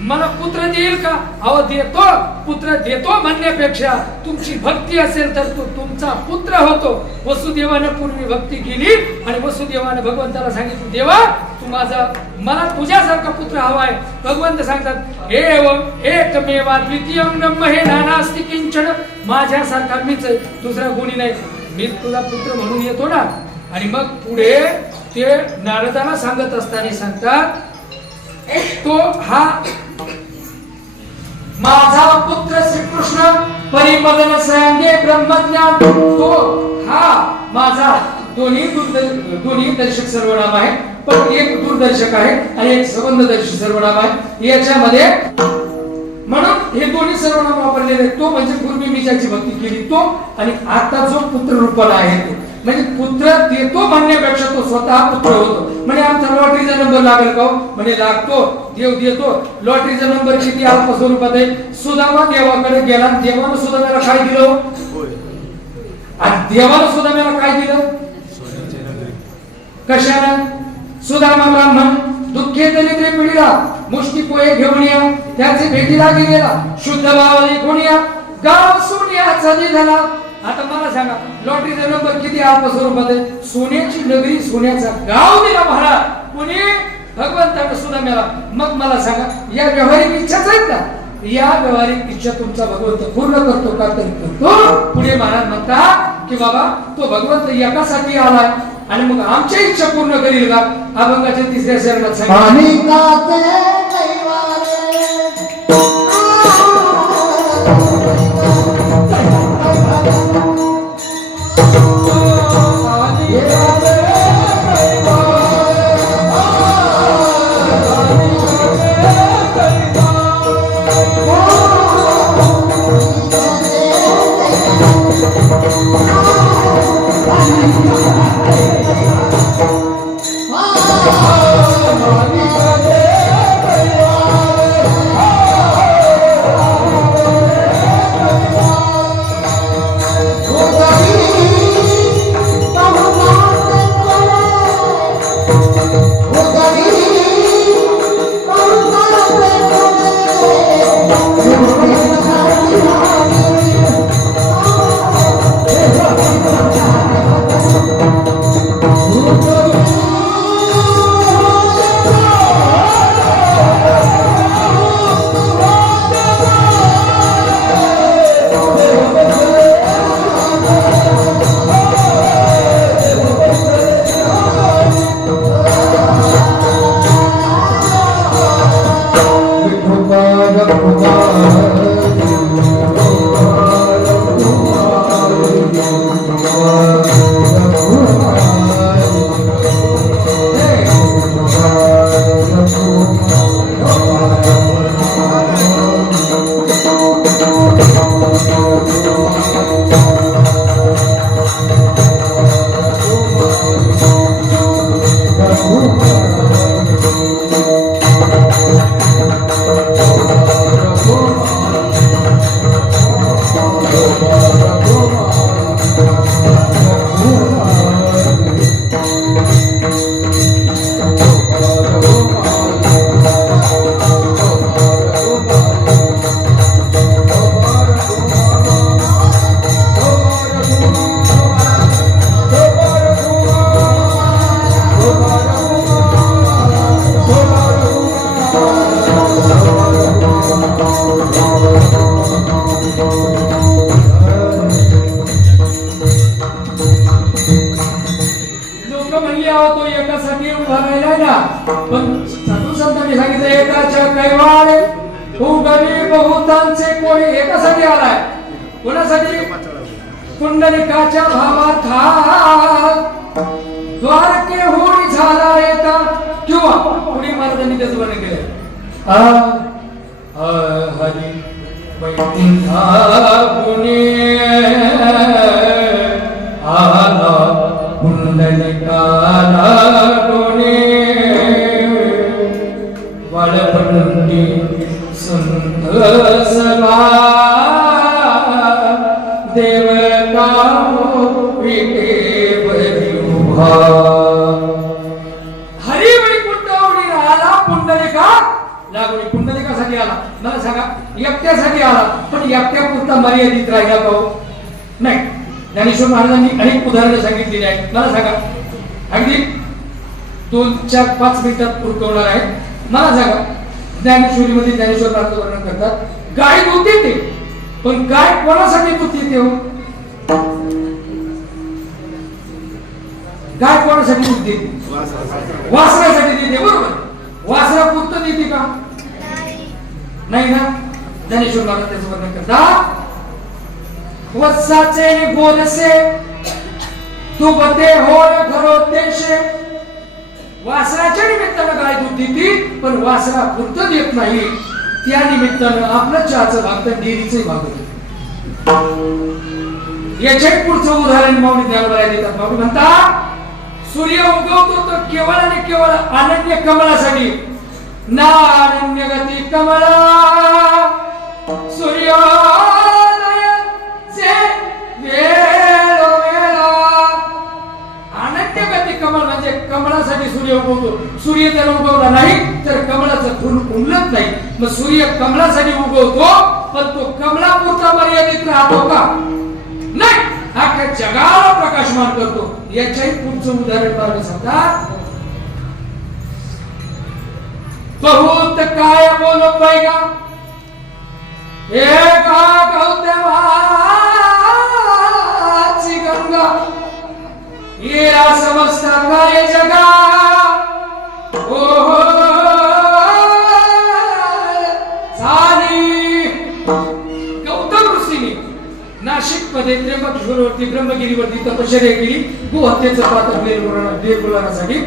मला पुत्र देईल का? अहो देतो, पुत्र देतो म्हणण्यापेक्षा तुमची भक्ती असेल तर तो तुमचा पुत्र होतो. वसुदेवाने पूर्वी भक्ती केली आणि वसुदेवाने भगवंताला सांगितलं, देवा तू माझा, मला तुझ्यासारखा पुत्र हवाय. भगवंत सांगतात, एवं एकमेवा द्वितीयं ब्रह्म हे नानास्ति किंचन, माझ्यासारखा मीच आहे, दुसरा कोणी नाही, मी तुझा पुत्र म्हणून येतो ना. आणि मग पुढे ते नारदाला सांगत असताना सांगतात, तो हा माझा पुत्र श्रीकृष्ण परिमदन सांगे ब्रह्मज्ञान, तो हा माझा दोन्ही दर्शक सर्वनाम आहे, पण एक दूरदर्शक आहे आणि एक संबंधदर्शी सर्वनाम आहे याच्यामध्ये. म्हणून हे दोन्ही सर्वनाम वापरलेले. तो म्हणजे पूर्वी मी ज्याची भक्ती केली तो, आणि आता जो पुत्र रूपाला आहे तो. म्हणजे पुत्र देतो म्हणण्यापेक्षा तो स्वतः पुत्र होतो. म्हणजे आमचा लॉटरीचा नंबर लागेल का? म्हणजे लागतो, देव देतो. लॉटरीचा नंबर किती अल्प स्वरूपात आहे. सुदामा देवाकडे गेला, देवानं सुदामाला काय दिलं? आणि देवानं सुदामाला काय दिलं? कशानं? सुदामा ब्राह्मण दुःखे दरिद्रे पिढीला मुष्टी पोहे घेऊन या, त्याचे भेटीला गेलेला शुद्ध भावाने कोणी या, गाव सोन्याचा निघाला. आता मला सांगा, लॉटरीचा नंबर किती अल्प स्वरूपात आहे. सोन्याची नगरी, सोन्याचा गाव दिला भाडा कोणी? भगवंताने सुदाम्याला. मग मला सांगा, या व्यवहारिक इच्छाच आहेत का? या व्यवहारिक इच्छा तुमचा भगवंत पूर्ण करतो का? तर करतो. पुढे महाराज म्हणतात की बाबा तो भगवंत एकासाठी आलाय आणि मग आमच्या इच्छा पूर्ण करील का? अभंगाच्या तिसऱ्या शरणात सांगितलं, लोक म्हणली आहो तो एकासाठी उभा राहिलाय ना, पण साधू संतांनी सांगितलं एकाच्या कैवाळे उगवी बहुतांचे कोणी एकासाठी आलाय. कोणासाठी? पुंडलिकाच्या भावार्था द्वारके होळी झाला एका किंवा पुढे महाराजांनी त्याचं वर्णन केलं. हरी वैकुंठा पुणे आला पुंडलिकाला डोणे वाळपंडी संत सभा देवता विटे बरी उभा. हरी वैकुंठावरी आला पुंडलिका लागोरी. पुंडलिकासाठी आला. मला सांगा एकट्यासाठी आला, पण एकट्यापुरता मर्यादित राहिला का? नाही. ज्ञानेश्वर महाराजांनी अनेक उदाहरणं सांगितलेली आहेत. मला सांगा अगदी 2-4-5 मिनिटात पुरवणार आहे. मला सांगा ज्ञानेश्वरीमध्ये ज्ञानेश्वर महाराज वर्णन करतात गाय दूध देते, पण गाय कोणासाठी दूध देते हो? गाय कोणासाठी दूध देते? वासरासाठी देते. बरोबर. वासरा पुरतं देते का? नाही ना. ज्ञानेश्वर महाराज त्याचं वर्णन करतात वत्साचे गोदसे दुभते होय घरोद्देशे. वासराच्या निमित्तानं गाय दूध देते, पण वासरा पुरतं देत नाही. त्या निमित्तानं आपलं चहाचं भागतं डेअरीचंही भागतं. याचे पुढचं उदाहरण माऊली ज्ञानोबा देतात. माऊली म्हणतात सूर्य उगवतो तर केवळ आणि केवळ अनन्य कमळासाठी. ना अनन्य गती कमळा सूर्योदयाचे वेळोवेळा. अनन्य गती कमळ म्हणजे कमळासाठी सूर्य उगवतो. सूर्य जर उगवला नाही तर कमळाचं फुल उमलत नाही. मग सूर्य कमळासाठी उगवतो, पण तो कमळापुरता मर्यादित राहतो का? नाही. अख्ख्या जगाला प्रकाशमान करतो. याच्याही पुढचं उदाहरण मार्ग सांगतात बहुत काय बोलो पैगा एका गौतमाची गंगा या समस्त काय जगा ओ झाली. गौतम ऋषीने नाशिक मध्ये त्र्यंबकेश्वरवरती ब्रह्मगिरीवरती तपश्चर्या केली गोहत्येचं पात्र निर्मूलनासाठी.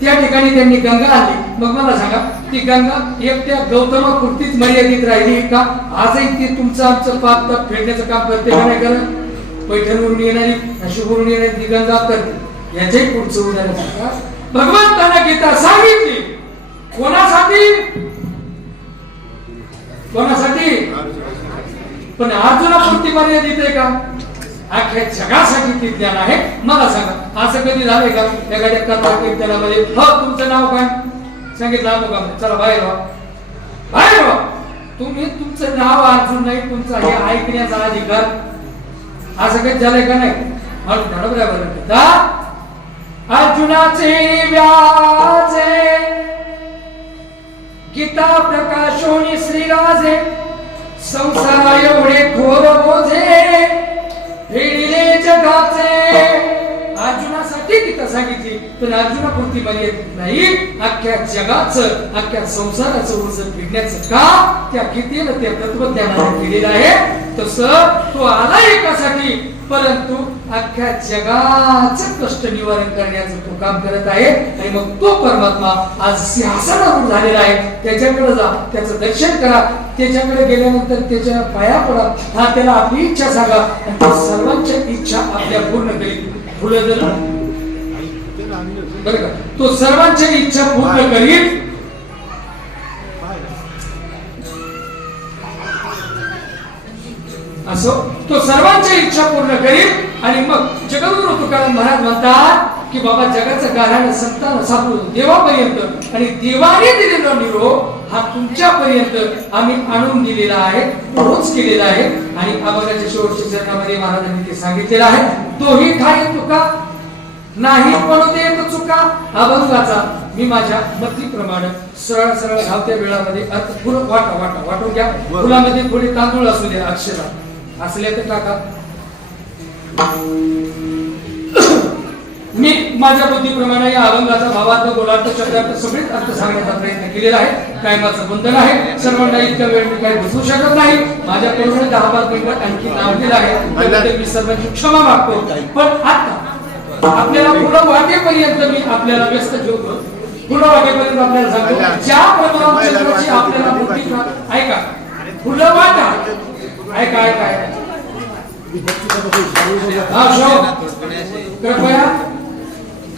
त्या ठिकाणी त्यांनी गंगा आणली. मग मला सांगा ती गंगा एकट्या गौतमापुरतीच मर्यादित राहिली का? आजही ती तुमचं आमचं पाप ताप फेडण्याचं काम करते का? नाही करत. पैठणवरून येणारी नाशिकवरून येणारी ती गंगा करते. याच्याही पुढचं उदाहरण सांगा. भगवंतानं गीता सांगितली कोणासाठी? कोणासाठी? पण अर्जुनापुरती मर्यादित आहे का? अख्ख्या जगासाठी ती ज्ञान आहे. मला सांगा असं कधी झालंय का एखाद्या कथा कीर्तनामध्ये तुमचं नाव काय सांगितलं अमुक चला बाहेर व्हा, बाहेर व्हा. तुम्ही तुमचं नाव अर्जुन नाही, तुमचा हे ऐकण्याचा अधिकार. असं कधी झालंय का? नाही. अर्जुनाचे व्याजे गीता प्रकाशोनी श्रीराजे संसार एवढे घोर बोझे फेडिले जगाचे. अर्जुनासाठी गीता सांगितली, पण अर्जुनापुरती मर्यादित नाही. अख्ख्या जगाचं अख्ख्या संसाराचं ओझं फेडण्याचं काम त्या गीतेनं त्या तत्वज्ञानाने केलेलं आहे. तसं तो आला एकासाठी, परंतु अख्ख्या जगाचं कष्ट निवारण करण्याचं तो काम करत आहे. आणि मग तो परमात्मा आज सिंहासनावर झालेला आहे. त्याच्याकडे जा, त्याचं दर्शन करा. त्याच्याकडे गेल्यानंतर त्याच्या पाया पडा. हा त्याला आपली इच्छा सांगा आणि त्या सर्वांच्या इच्छा आपल्या पूर्ण करील. पुढे जर बरं का तो सर्वांच्या इच्छा पूर्ण करील. असो तो सर्वांच्या इच्छा पूर्ण करील. आणि मग जगद्गुरु तुकाराम महाराज म्हणतात की बाबा जगाचं गाऱ्हाण संतान सापडून देवापर्यंत आणि देवाने दिलेला निरोप हा तुमच्यापर्यंत आम्ही आणून दिलेला आहे, रोज केलेला आहे. आणि अभंगाच्या शेवटच्या चरणामध्ये महाराजांनी ते सांगितलेलं आहे तोही ठाई तुका नाही पडू देत चुका. अभंगाचा मी माझ्या मतीप्रमाणे सरळ सरळ धावत्या वेळामध्ये अर्थ पूर्ण वाटून घ्या. फुलामध्ये थोडे तांदूळ असू द्या, अक्षरा असले तर टाका. मी माझ्या बुद्धीप्रमाणे या अभंगाचा भावार्थ गोलार्थ शब्दार्थ सगळेच अर्थ सांगण्याचा प्रयत्न केलेला आहे. कायमाचं बंधन आहे. सर्वांना इतका वेळ मी काही बसू शकत नाही. माझ्याकडून 10-12 मिनिटं आणखी लावलेलं आहे. त्याबद्दल मी सर्वांची क्षमा मागतो. पण आता आपल्याला पुढं वाटेपर्यंत मी आपल्याला व्यस्त ठेवतो. पुढं वाटेपर्यंत आपल्याला सांगतो ज्या प्रमाणाची आपल्याला बुद्धी ऐका पुढं वाटा ऐका ऐका ऐका कृपया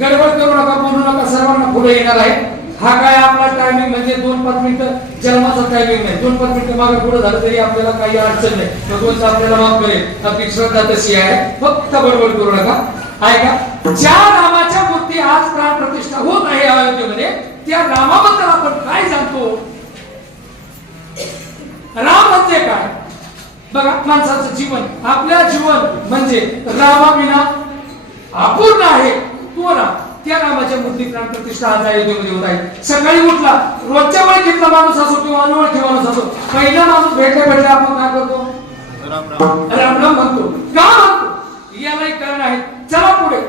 गडबड करू नका, बोलू नका. सर्वांना पुढे येणार आहे. हा काय आपला टायमिंग म्हणजे 2-5 मिनिटं जन्माचा टायमिंग नाही. 2-5 मिनिटं मागे पुढे झालं तरी आपल्याला काही अडचण नाही. भगवंत आपल्याला माफ करेल. आपली श्रद्धा तशी आहे. फक्त बडबड करू नका. ऐका ज्या रामाच्या मूर्ती आज प्राण प्रतिष्ठा होत आहे अयोध्येमध्ये त्या रामाबद्दल आपण काय जाणतो? राम म्हणजे काय? बघा माणसाचं जीवन आपल्या जीवन म्हणजे रामाविना अपूर्ण आहे. तो राम त्या रामाच्या मूर्ती प्राण प्रतिष्ठा आज अयोध्येमध्ये होत आहे. सकाळी उठला रोजच्या ओळखीतला माणूस असो किंवा अनोळखी माणूस असो पहिला माणूस भेटल्या आपण काय करतो? राम राम म्हणतो. का म्हणतो? यालाही कारण आहे. चला पुढे.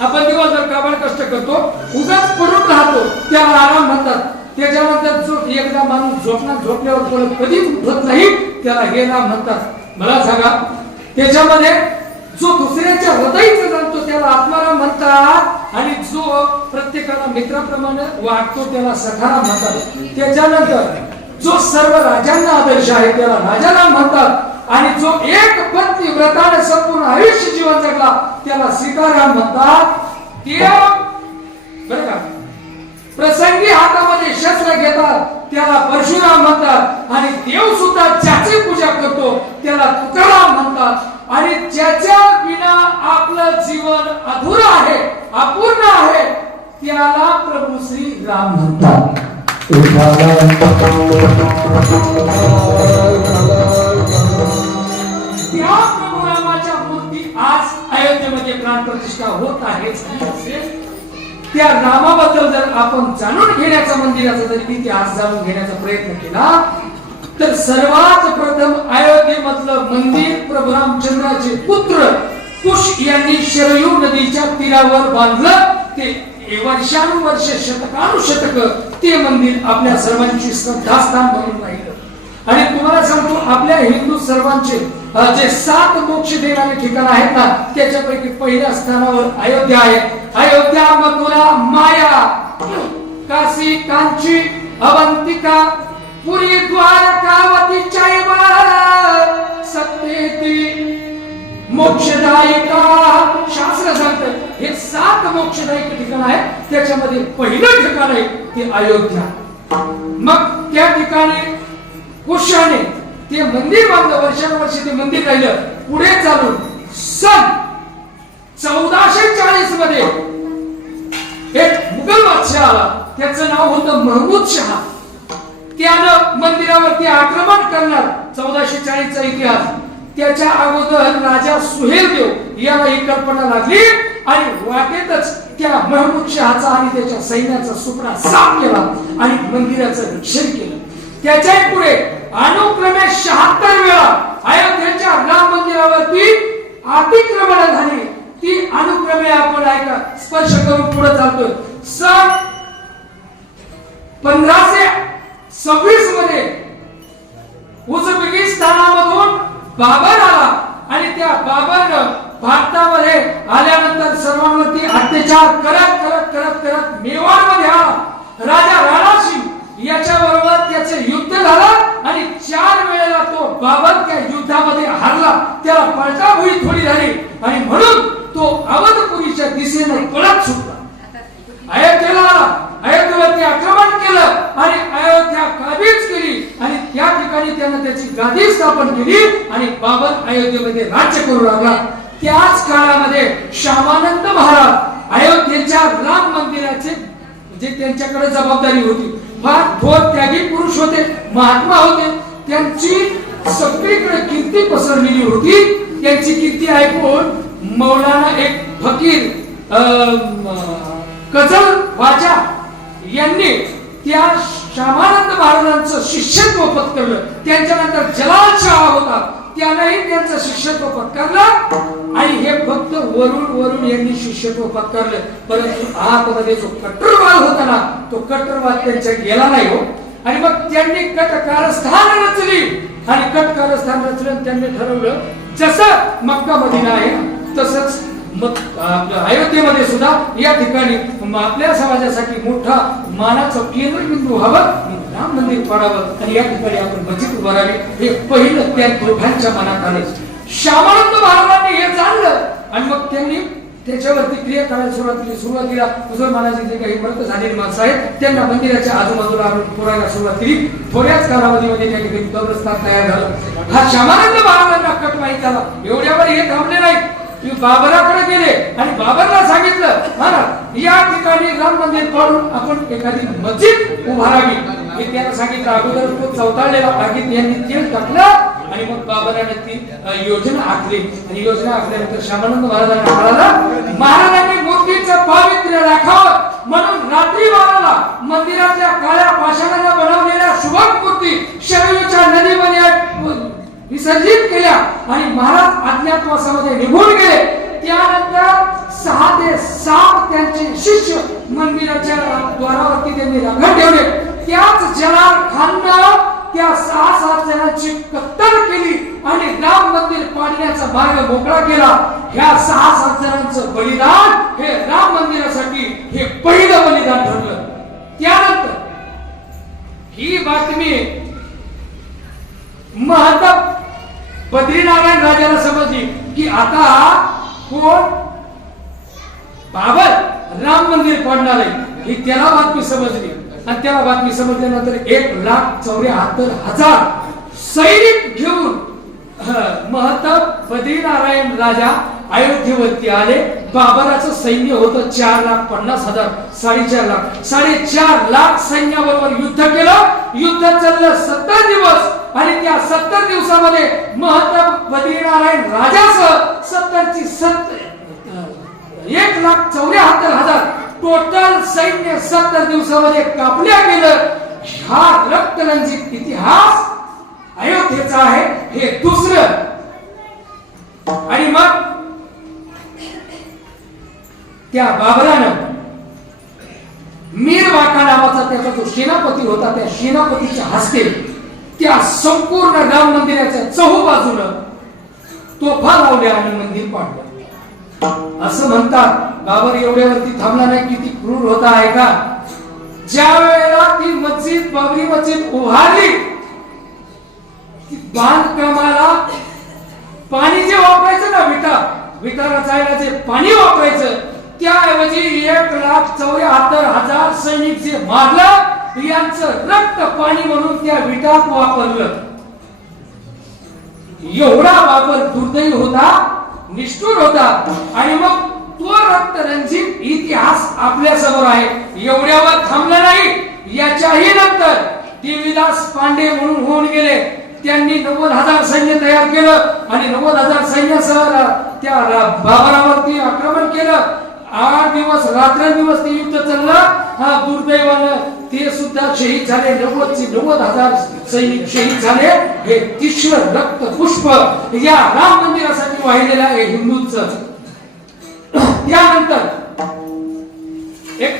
आपण दिवसभर काबाड कष्ट करतो उगाच पडून राहतो त्याला आराम म्हणतात. त्याच्यानंतर जो एकदा माणूस झोपल्यावर परत कधीच उठत नाही त्याला हे राम म्हणतात. मला सांगा त्याच्यामध्ये जो दुसऱ्याच्या हृदयाचं जाणतो त्याला आत्माराम म्हणतात आणि जो प्रत्येकाला मित्राप्रमाणे वागतो त्याला सखाराम म्हणतात. त्याच्यानंतर जो सर्व राजांना आदर्श आहे त्याला राजाराम म्हणतात आणि जो एक पत्नी व्रताने संपूर्ण आयुष्य जीवन जगला त्याला सीताराम म्हणतात. बरं का प्रसंगी हातामध्ये शस्त्र घेतात त्याला परशुराम म्हणतात आणि देव सुद्धा ज्याची पूजा करतो त्याला तुकाराम म्हणतात आणि ज्याच्या विना आपलं जीवन अधुरं आहे अपूर्ण आहे त्याला प्रभू श्री राम म्हणतात. त्या प्रभू रामाच्या मूर्ती आज अयोध्येमध्ये प्राण प्रतिष्ठा होत आहे. त्या रामाबद्दल जर आपण जाणून घेण्याचा मंदिराचा जर इतिहास जाणून घेण्याचा प्रयत्न केला तर सर्वात प्रथम अयोध्येमधलं मंदिर प्रभू रामचंद्राचे पुत्र कुश यांनी शरयू नदीच्या तीरावर बांधलं. ते वर्षानुवर्ष शतकानुशतक ते मंदिर आपल्या सर्वांची श्रद्धास्थान म्हणून राहिलं. आणि तुम्हाला सांगतो आपल्या हिंदू सर्वांचे जे 7 मोक्ष देणारे ठिकाण आहेत ना त्याच्यापैकी पहिल्या स्थानावर अयोध्या आहे. अयोध्या मथुरा माया काशी कांची अवंतिका पुरी द्वारकावती चैव सत्येती मोक्षदायिका. शास्त्र सांगतं हे 7 मोक्षदायिक ठिकाण आहेत त्याच्यामध्ये पहिलं ठिकाण आहे ते अयोध्या. मग त्या ठिकाणी कुशाने ते मंदिर बांधलं. वर्षानुवर्षी ते मंदिर राहिलं. पुढे चालून सन 1440 मध्ये एक मुघल बादशाह आला. त्याचं नाव होतं महमूद शहा. त्यानं मंदिरावरती आक्रमण करणार 1440 चा इतिहास. त्याच्या अगोदर राजा सुहेलदेव याला ही कल्पना लागली आणि वाटेतच त्या महमूद शहाचा आणि त्याच्या सैन्याचा सुपडा साफ केला आणि मंदिराचं रक्षण केलं. त्याच्या पुढे अनुक्रमे 76 वेळा अयोध्येच्या राम मंदिरावरती अतिक्रमण झाली. ती अनुक्रमे आपण ऐका स्पर्श करून पुढे चालतोय. सन 1526 मध्ये उझबेकिस्तानामधून बाबर आला आणि त्या बाबरनं भारतामध्ये आल्यानंतर सर्वांवरती अत्याचार करत करत करत करत मेवाडमध्ये आला. राजा राणासिंग याच्याबरोबर त्याचे युद्ध झालं आणि 4 वेळेला तो बाबर त्या युद्धामध्ये हारला. त्याला पळताभुई थोडी झाली आणि म्हणून तो अवधपुरीच्या दिशेने पळत सुटला. अयोध्येला आला. अयोध्येवरती आक्रमण केलं आणि अयोध्या काबीज केली आणि त्या ठिकाणी त्याने त्याची गादी स्थापन केली आणि बाबर अयोध्येमध्ये राज्य करू लागला. त्याच काळामध्ये श्यामानंद महाराज अयोध्येच्या राम मंदिराचे जे त्यांच्याकडे जबाबदारी होती. फार थोर त्यागी पुरुष होते, महात्मा होते. त्यांची सगळीकडे कीर्ती पसरलेली होती. त्यांची कीर्ती ऐकून मौलाना एक फकीर गझल वाजा यांनी त्या श्यामानंद महाराजांचं शिष्यत्व पत्करलं. त्यांच्यानंतर जलाल शाह होता. त्यानंही त्यांचं शिष्यत्व पत्करलं आणि हे फक्त वरून यांनी शिष्यत्व पत्करलं, परंतु आतमध्ये जो कट्टरवाद होता ना तो कट्टरवाद त्यांच्या गेला नाही हो. आणि मग त्यांनी कट कारस्थान रचली आणि कट कारस्थान रचलं. त्यांनी ठरवलं जसं मक्का मदिना आहे तसंच आपल्या अयोध्येमध्ये सुद्धा या ठिकाणी आपल्या समाजासाठी मोठा मानाचं केंद्रबिंदू व्हावं, राम मंदिर पडावं आणि या ठिकाणी आपण मस्जिद उभारावी, हे पहिलं त्या दोघांच्या मनात आलं. श्यामानंद महाराजांनी हे जाणलं आणि मग त्यांनी त्याच्यावरती क्रिया करायला सुरुवातीला मुसलमानाचे जे काही मृत झालेली माणसं आहेत त्यांना मंदिराच्या आजूबाजूला आणून पुरायला सुरुवात केली. थोड्याच कालावधीमध्ये त्या ठिकाणी कब्रस्तान तयार झालं. हा श्यामानंद महाराजांना कट माहित झाला. एवढ्यावर हे थांबले नाही की बाबराकडे गेले आणि बाबरला सांगितलं महाराज या ठिकाणी राम मंदिर पाडून आपण एखादी मस्जिद उभारावी. हे त्याला सांगितलं. अगोदर तो चौताळलेला आगीत यांनी तेल टाकलं आणि मग बाबराने ती योजना आखली आणि योजना आखल्यानंतर श्यामानंद महाराजांना कळालं महाराजांनी मूर्तीचं पावित्र्य राखावं म्हणून रात्री बाराला मंदिरातल्या काळ्या पाषाणाने बनवलेल्या शुभम मूर्ती शरयूच्या नदीमध्ये विसर्जित केल्या आणि महाराज अज्ञातवासामध्ये निघून गेले. त्यानंतर 6 ते 7 त्यांचे शिष्य मंदिराच्या द्वारावरती त्यांनी राखण ठेवले. त्याच जलाल खाननं त्या 6-7 जणांची कत्तल केली आणि राम मंदिर पाडण्याचा मार्ग मोकळा केला. ह्या 6-7 जणांचं बलिदान हे राम मंदिरासाठी हे पहिलं बलिदान ठरलं. त्यानंतर ही बातमी महत्व बद्रीनारायण राजाला समजली की आता कोण बाबर राम मंदिर पाडणार आहे ही त्याला बातमी समजली. आणि त्याला बातमी समजल्यानंतर 1,74,000 सैनिक घेऊन महत्व बद्रीनारायण राजा अयोध्येवरती आले. बाबराचं सैन्य होतं 4,50,000, 4.5 लाख. 4.5 लाख सैन्याबरोबर युद्ध केलं. युद्ध चाललं 70 दिवस आणि त्या 70 दिवसामध्ये महत्व बद्रीनारायण राजासह 1,74,000 टोटल सैन्य 70 दिवसामध्ये कापल्या गेलं. हा रक्तरंजित इतिहास अयोध्येचा आहे. हे दुसरं. आणि मग त्या बाबरानं मीर वाका नावाचा त्याचा जो सेनापती होता त्या सेनापतीच्या हस्ते त्या संपूर्ण राम मंदिराच्या चहूबाजूनं तोफा लावल्या आणि मंदिर पाडलं. असं म्हणतात बाबर एवढ्यावरती थांबला नाही. किती क्रूर होता आहे का. ज्या वेळेला ती मस्जिद बाबरी मस्जिद उभारली बांधकामाला पाणी जे वापरायचं ना विटाला जायला जे पाणी वापरायचं त्याऐवजी 1,74,000 सैनिक जे मारलं यांचं रक्त पाणी म्हणून त्या विटात वापरलं. एवढा वापर दुर्दैवी होता, निष्ठुर होता. आणि मग तो रक्तरंजित इतिहास आपल्या समोर आहे. एवढ्यावर थांबलं नाही. याच्याही नंतर देवीदास पांडे म्हणून होऊन गेले. त्यांनी 90,000 सैन्य तयार केलं आणि 90,000 सैन्यासह त्या बाबरावरती आक्रमण केलं. 8 दिवस रात्रंदिवस ते युद्ध चाललं. दुर्दैवानं ते सुद्धा शहीद झाले. 90,000 सैनिक शहीद झाले. हे तिसरं रक्त पुष्प या राम मंदिरासाठी वाहिलेलं आहे हिंदूंचं. त्यानंतर एक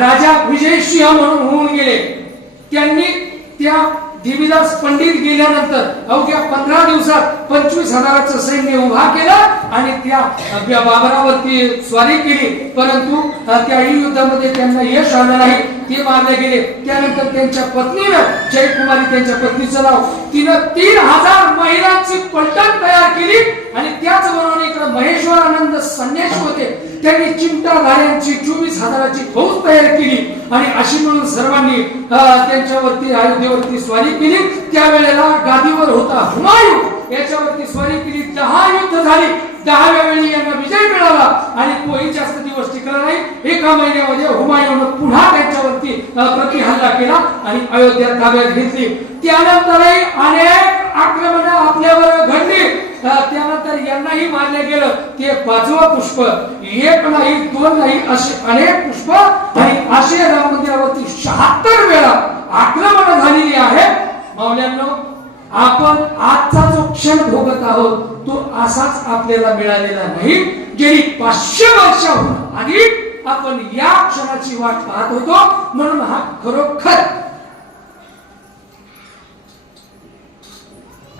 राजा विजयसिंह म्हणून होऊन गेले. त्यांनी त्या देवीदास पंडित गेल्यानंतर अवघ्या 15 दिवसात 25,000चं सैन्य उभा केलं आणि त्या बाबरावरती स्वारी केली. परंतु त्या युद्धामध्ये त्यांना यश आलं नाही. ते मारले गेले. त्यानंतर त्यांच्या पत्नीनं जयकुमारी त्यांच्या पत्नीचं नाव तिनं 3,000 महिलांची पलटण तयार केली आणि त्याचबरोबर इकडे महेश्वरानंद संन्यासी होते. त्यांनी चिमटा धाऱ्यांची 24,000ची फौज तयार केली आणि अशी म्हणून सर्वांनी त्यांच्यावरती अयोध्येवरती स्वारी केली. त्यावेळेला गादीवर होता हुमायूं. याच्यावरती स्वारी केली. 10 युद्ध झाली. 10व्या वेळी यांना विजय मिळाला आणि तोही जास्त दिवस टिकला नाही. 1 महिन्यामध्ये हुमायूंनं पुन्हा त्यांच्यावरती प्रतिहल्ला केला आणि अयोध्या ताब्यात घेतली. त्यानंतरही अनेक आक्रमणे आपल्यावर घडली. त्यानंतर यांनाही मारले गेलं. ते 5वं पुष्प. 1 नाही 2 नाही असे अनेक पुष्प आणि असे राम मंदिरावरती 76 वेळा आक्रमण झालेली आहे. मावल्यांनो आपण आजचा जो क्षण भोगत आहोत तो असाच आपल्याला मिळालेला नाही. गेली 500 वर्षाहून अधिक आपण या क्षणाची वाट पाहत होतो. म्हणून हा खरोखर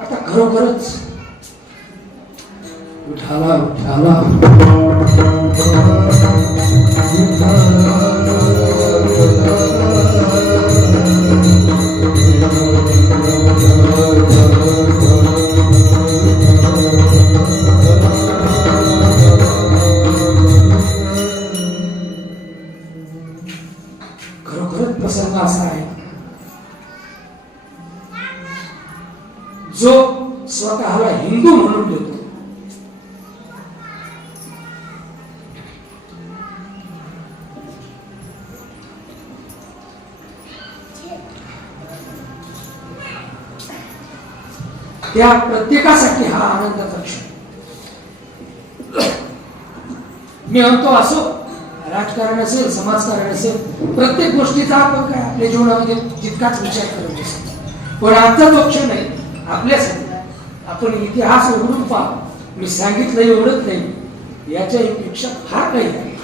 आता खरोखरच उठाला उठाला खरोखरच प्रसंग असा आहे जो स्वतःला हिंदू म्हणून देतो. त्या प्रत्येकासाठी हा आनंदाचा क्षण. मी म्हणतो असो राजकारण असेल समाजकारण असेल प्रत्येक गोष्टीचा आपण काय आपल्या जीवनामध्ये तितकाच विचार करत असतो. पण आजचा जो क्षण आहे आपल्यासाठी आपण इतिहास उघडून पहा. मी सांगितलं एवढंच नाही याच्या पेक्षा फार काही आहे.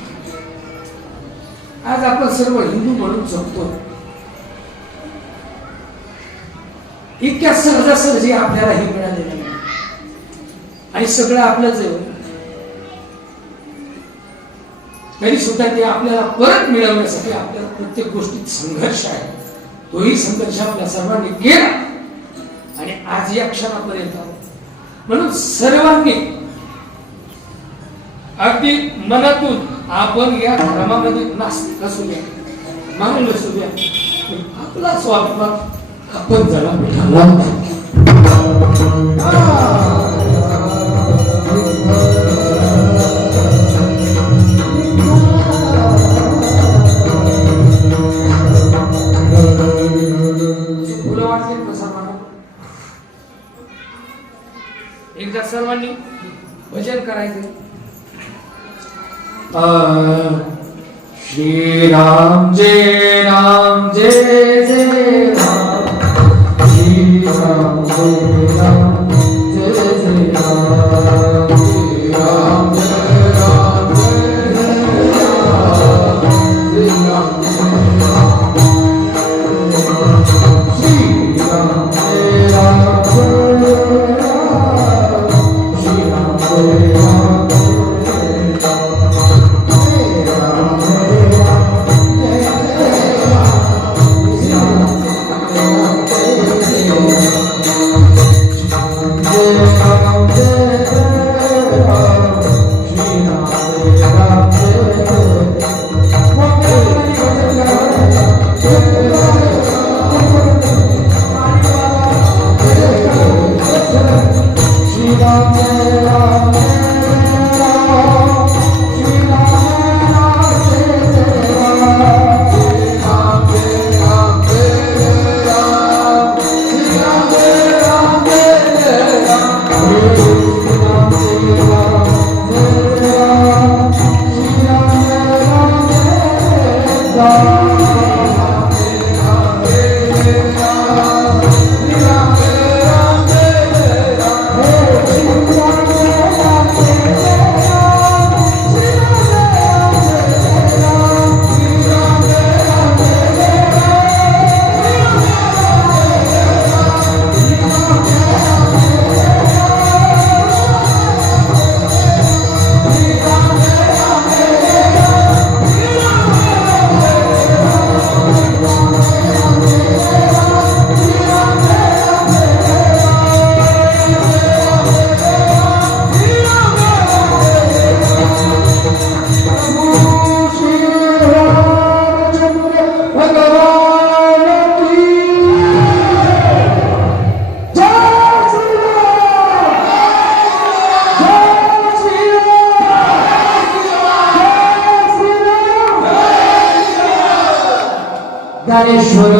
आज आपण सर्व हिंदू म्हणून जगतो. इतक्या सहजासहजी आपल्याला हे मिळालेलं नाही आणि सगळं आपलंच आहे. तरी सुद्धा ते आपल्याला परत मिळवण्यासाठी आपल्याला प्रत्येक गोष्टीत संघर्ष आहे. तोही संघर्ष आपल्या सर्वांनी केला आणि आज या क्षणापर्यंत म्हणून सर्वांनी अगदी मनातून आपण या धर्मामध्ये नास्तिक असू द्या मानल असू द्या आपला स्वाभिमान आपण जरा मिळाला. एकदा सर्वांनी भजन करायचं. श्री राम जय राम जय जय राम. श्री राम जय राम जय जय राम. श्री राम जय राम जय जय राम. श्री राम जय राम. श्री राम जय राम जय ज्ञानेश्वर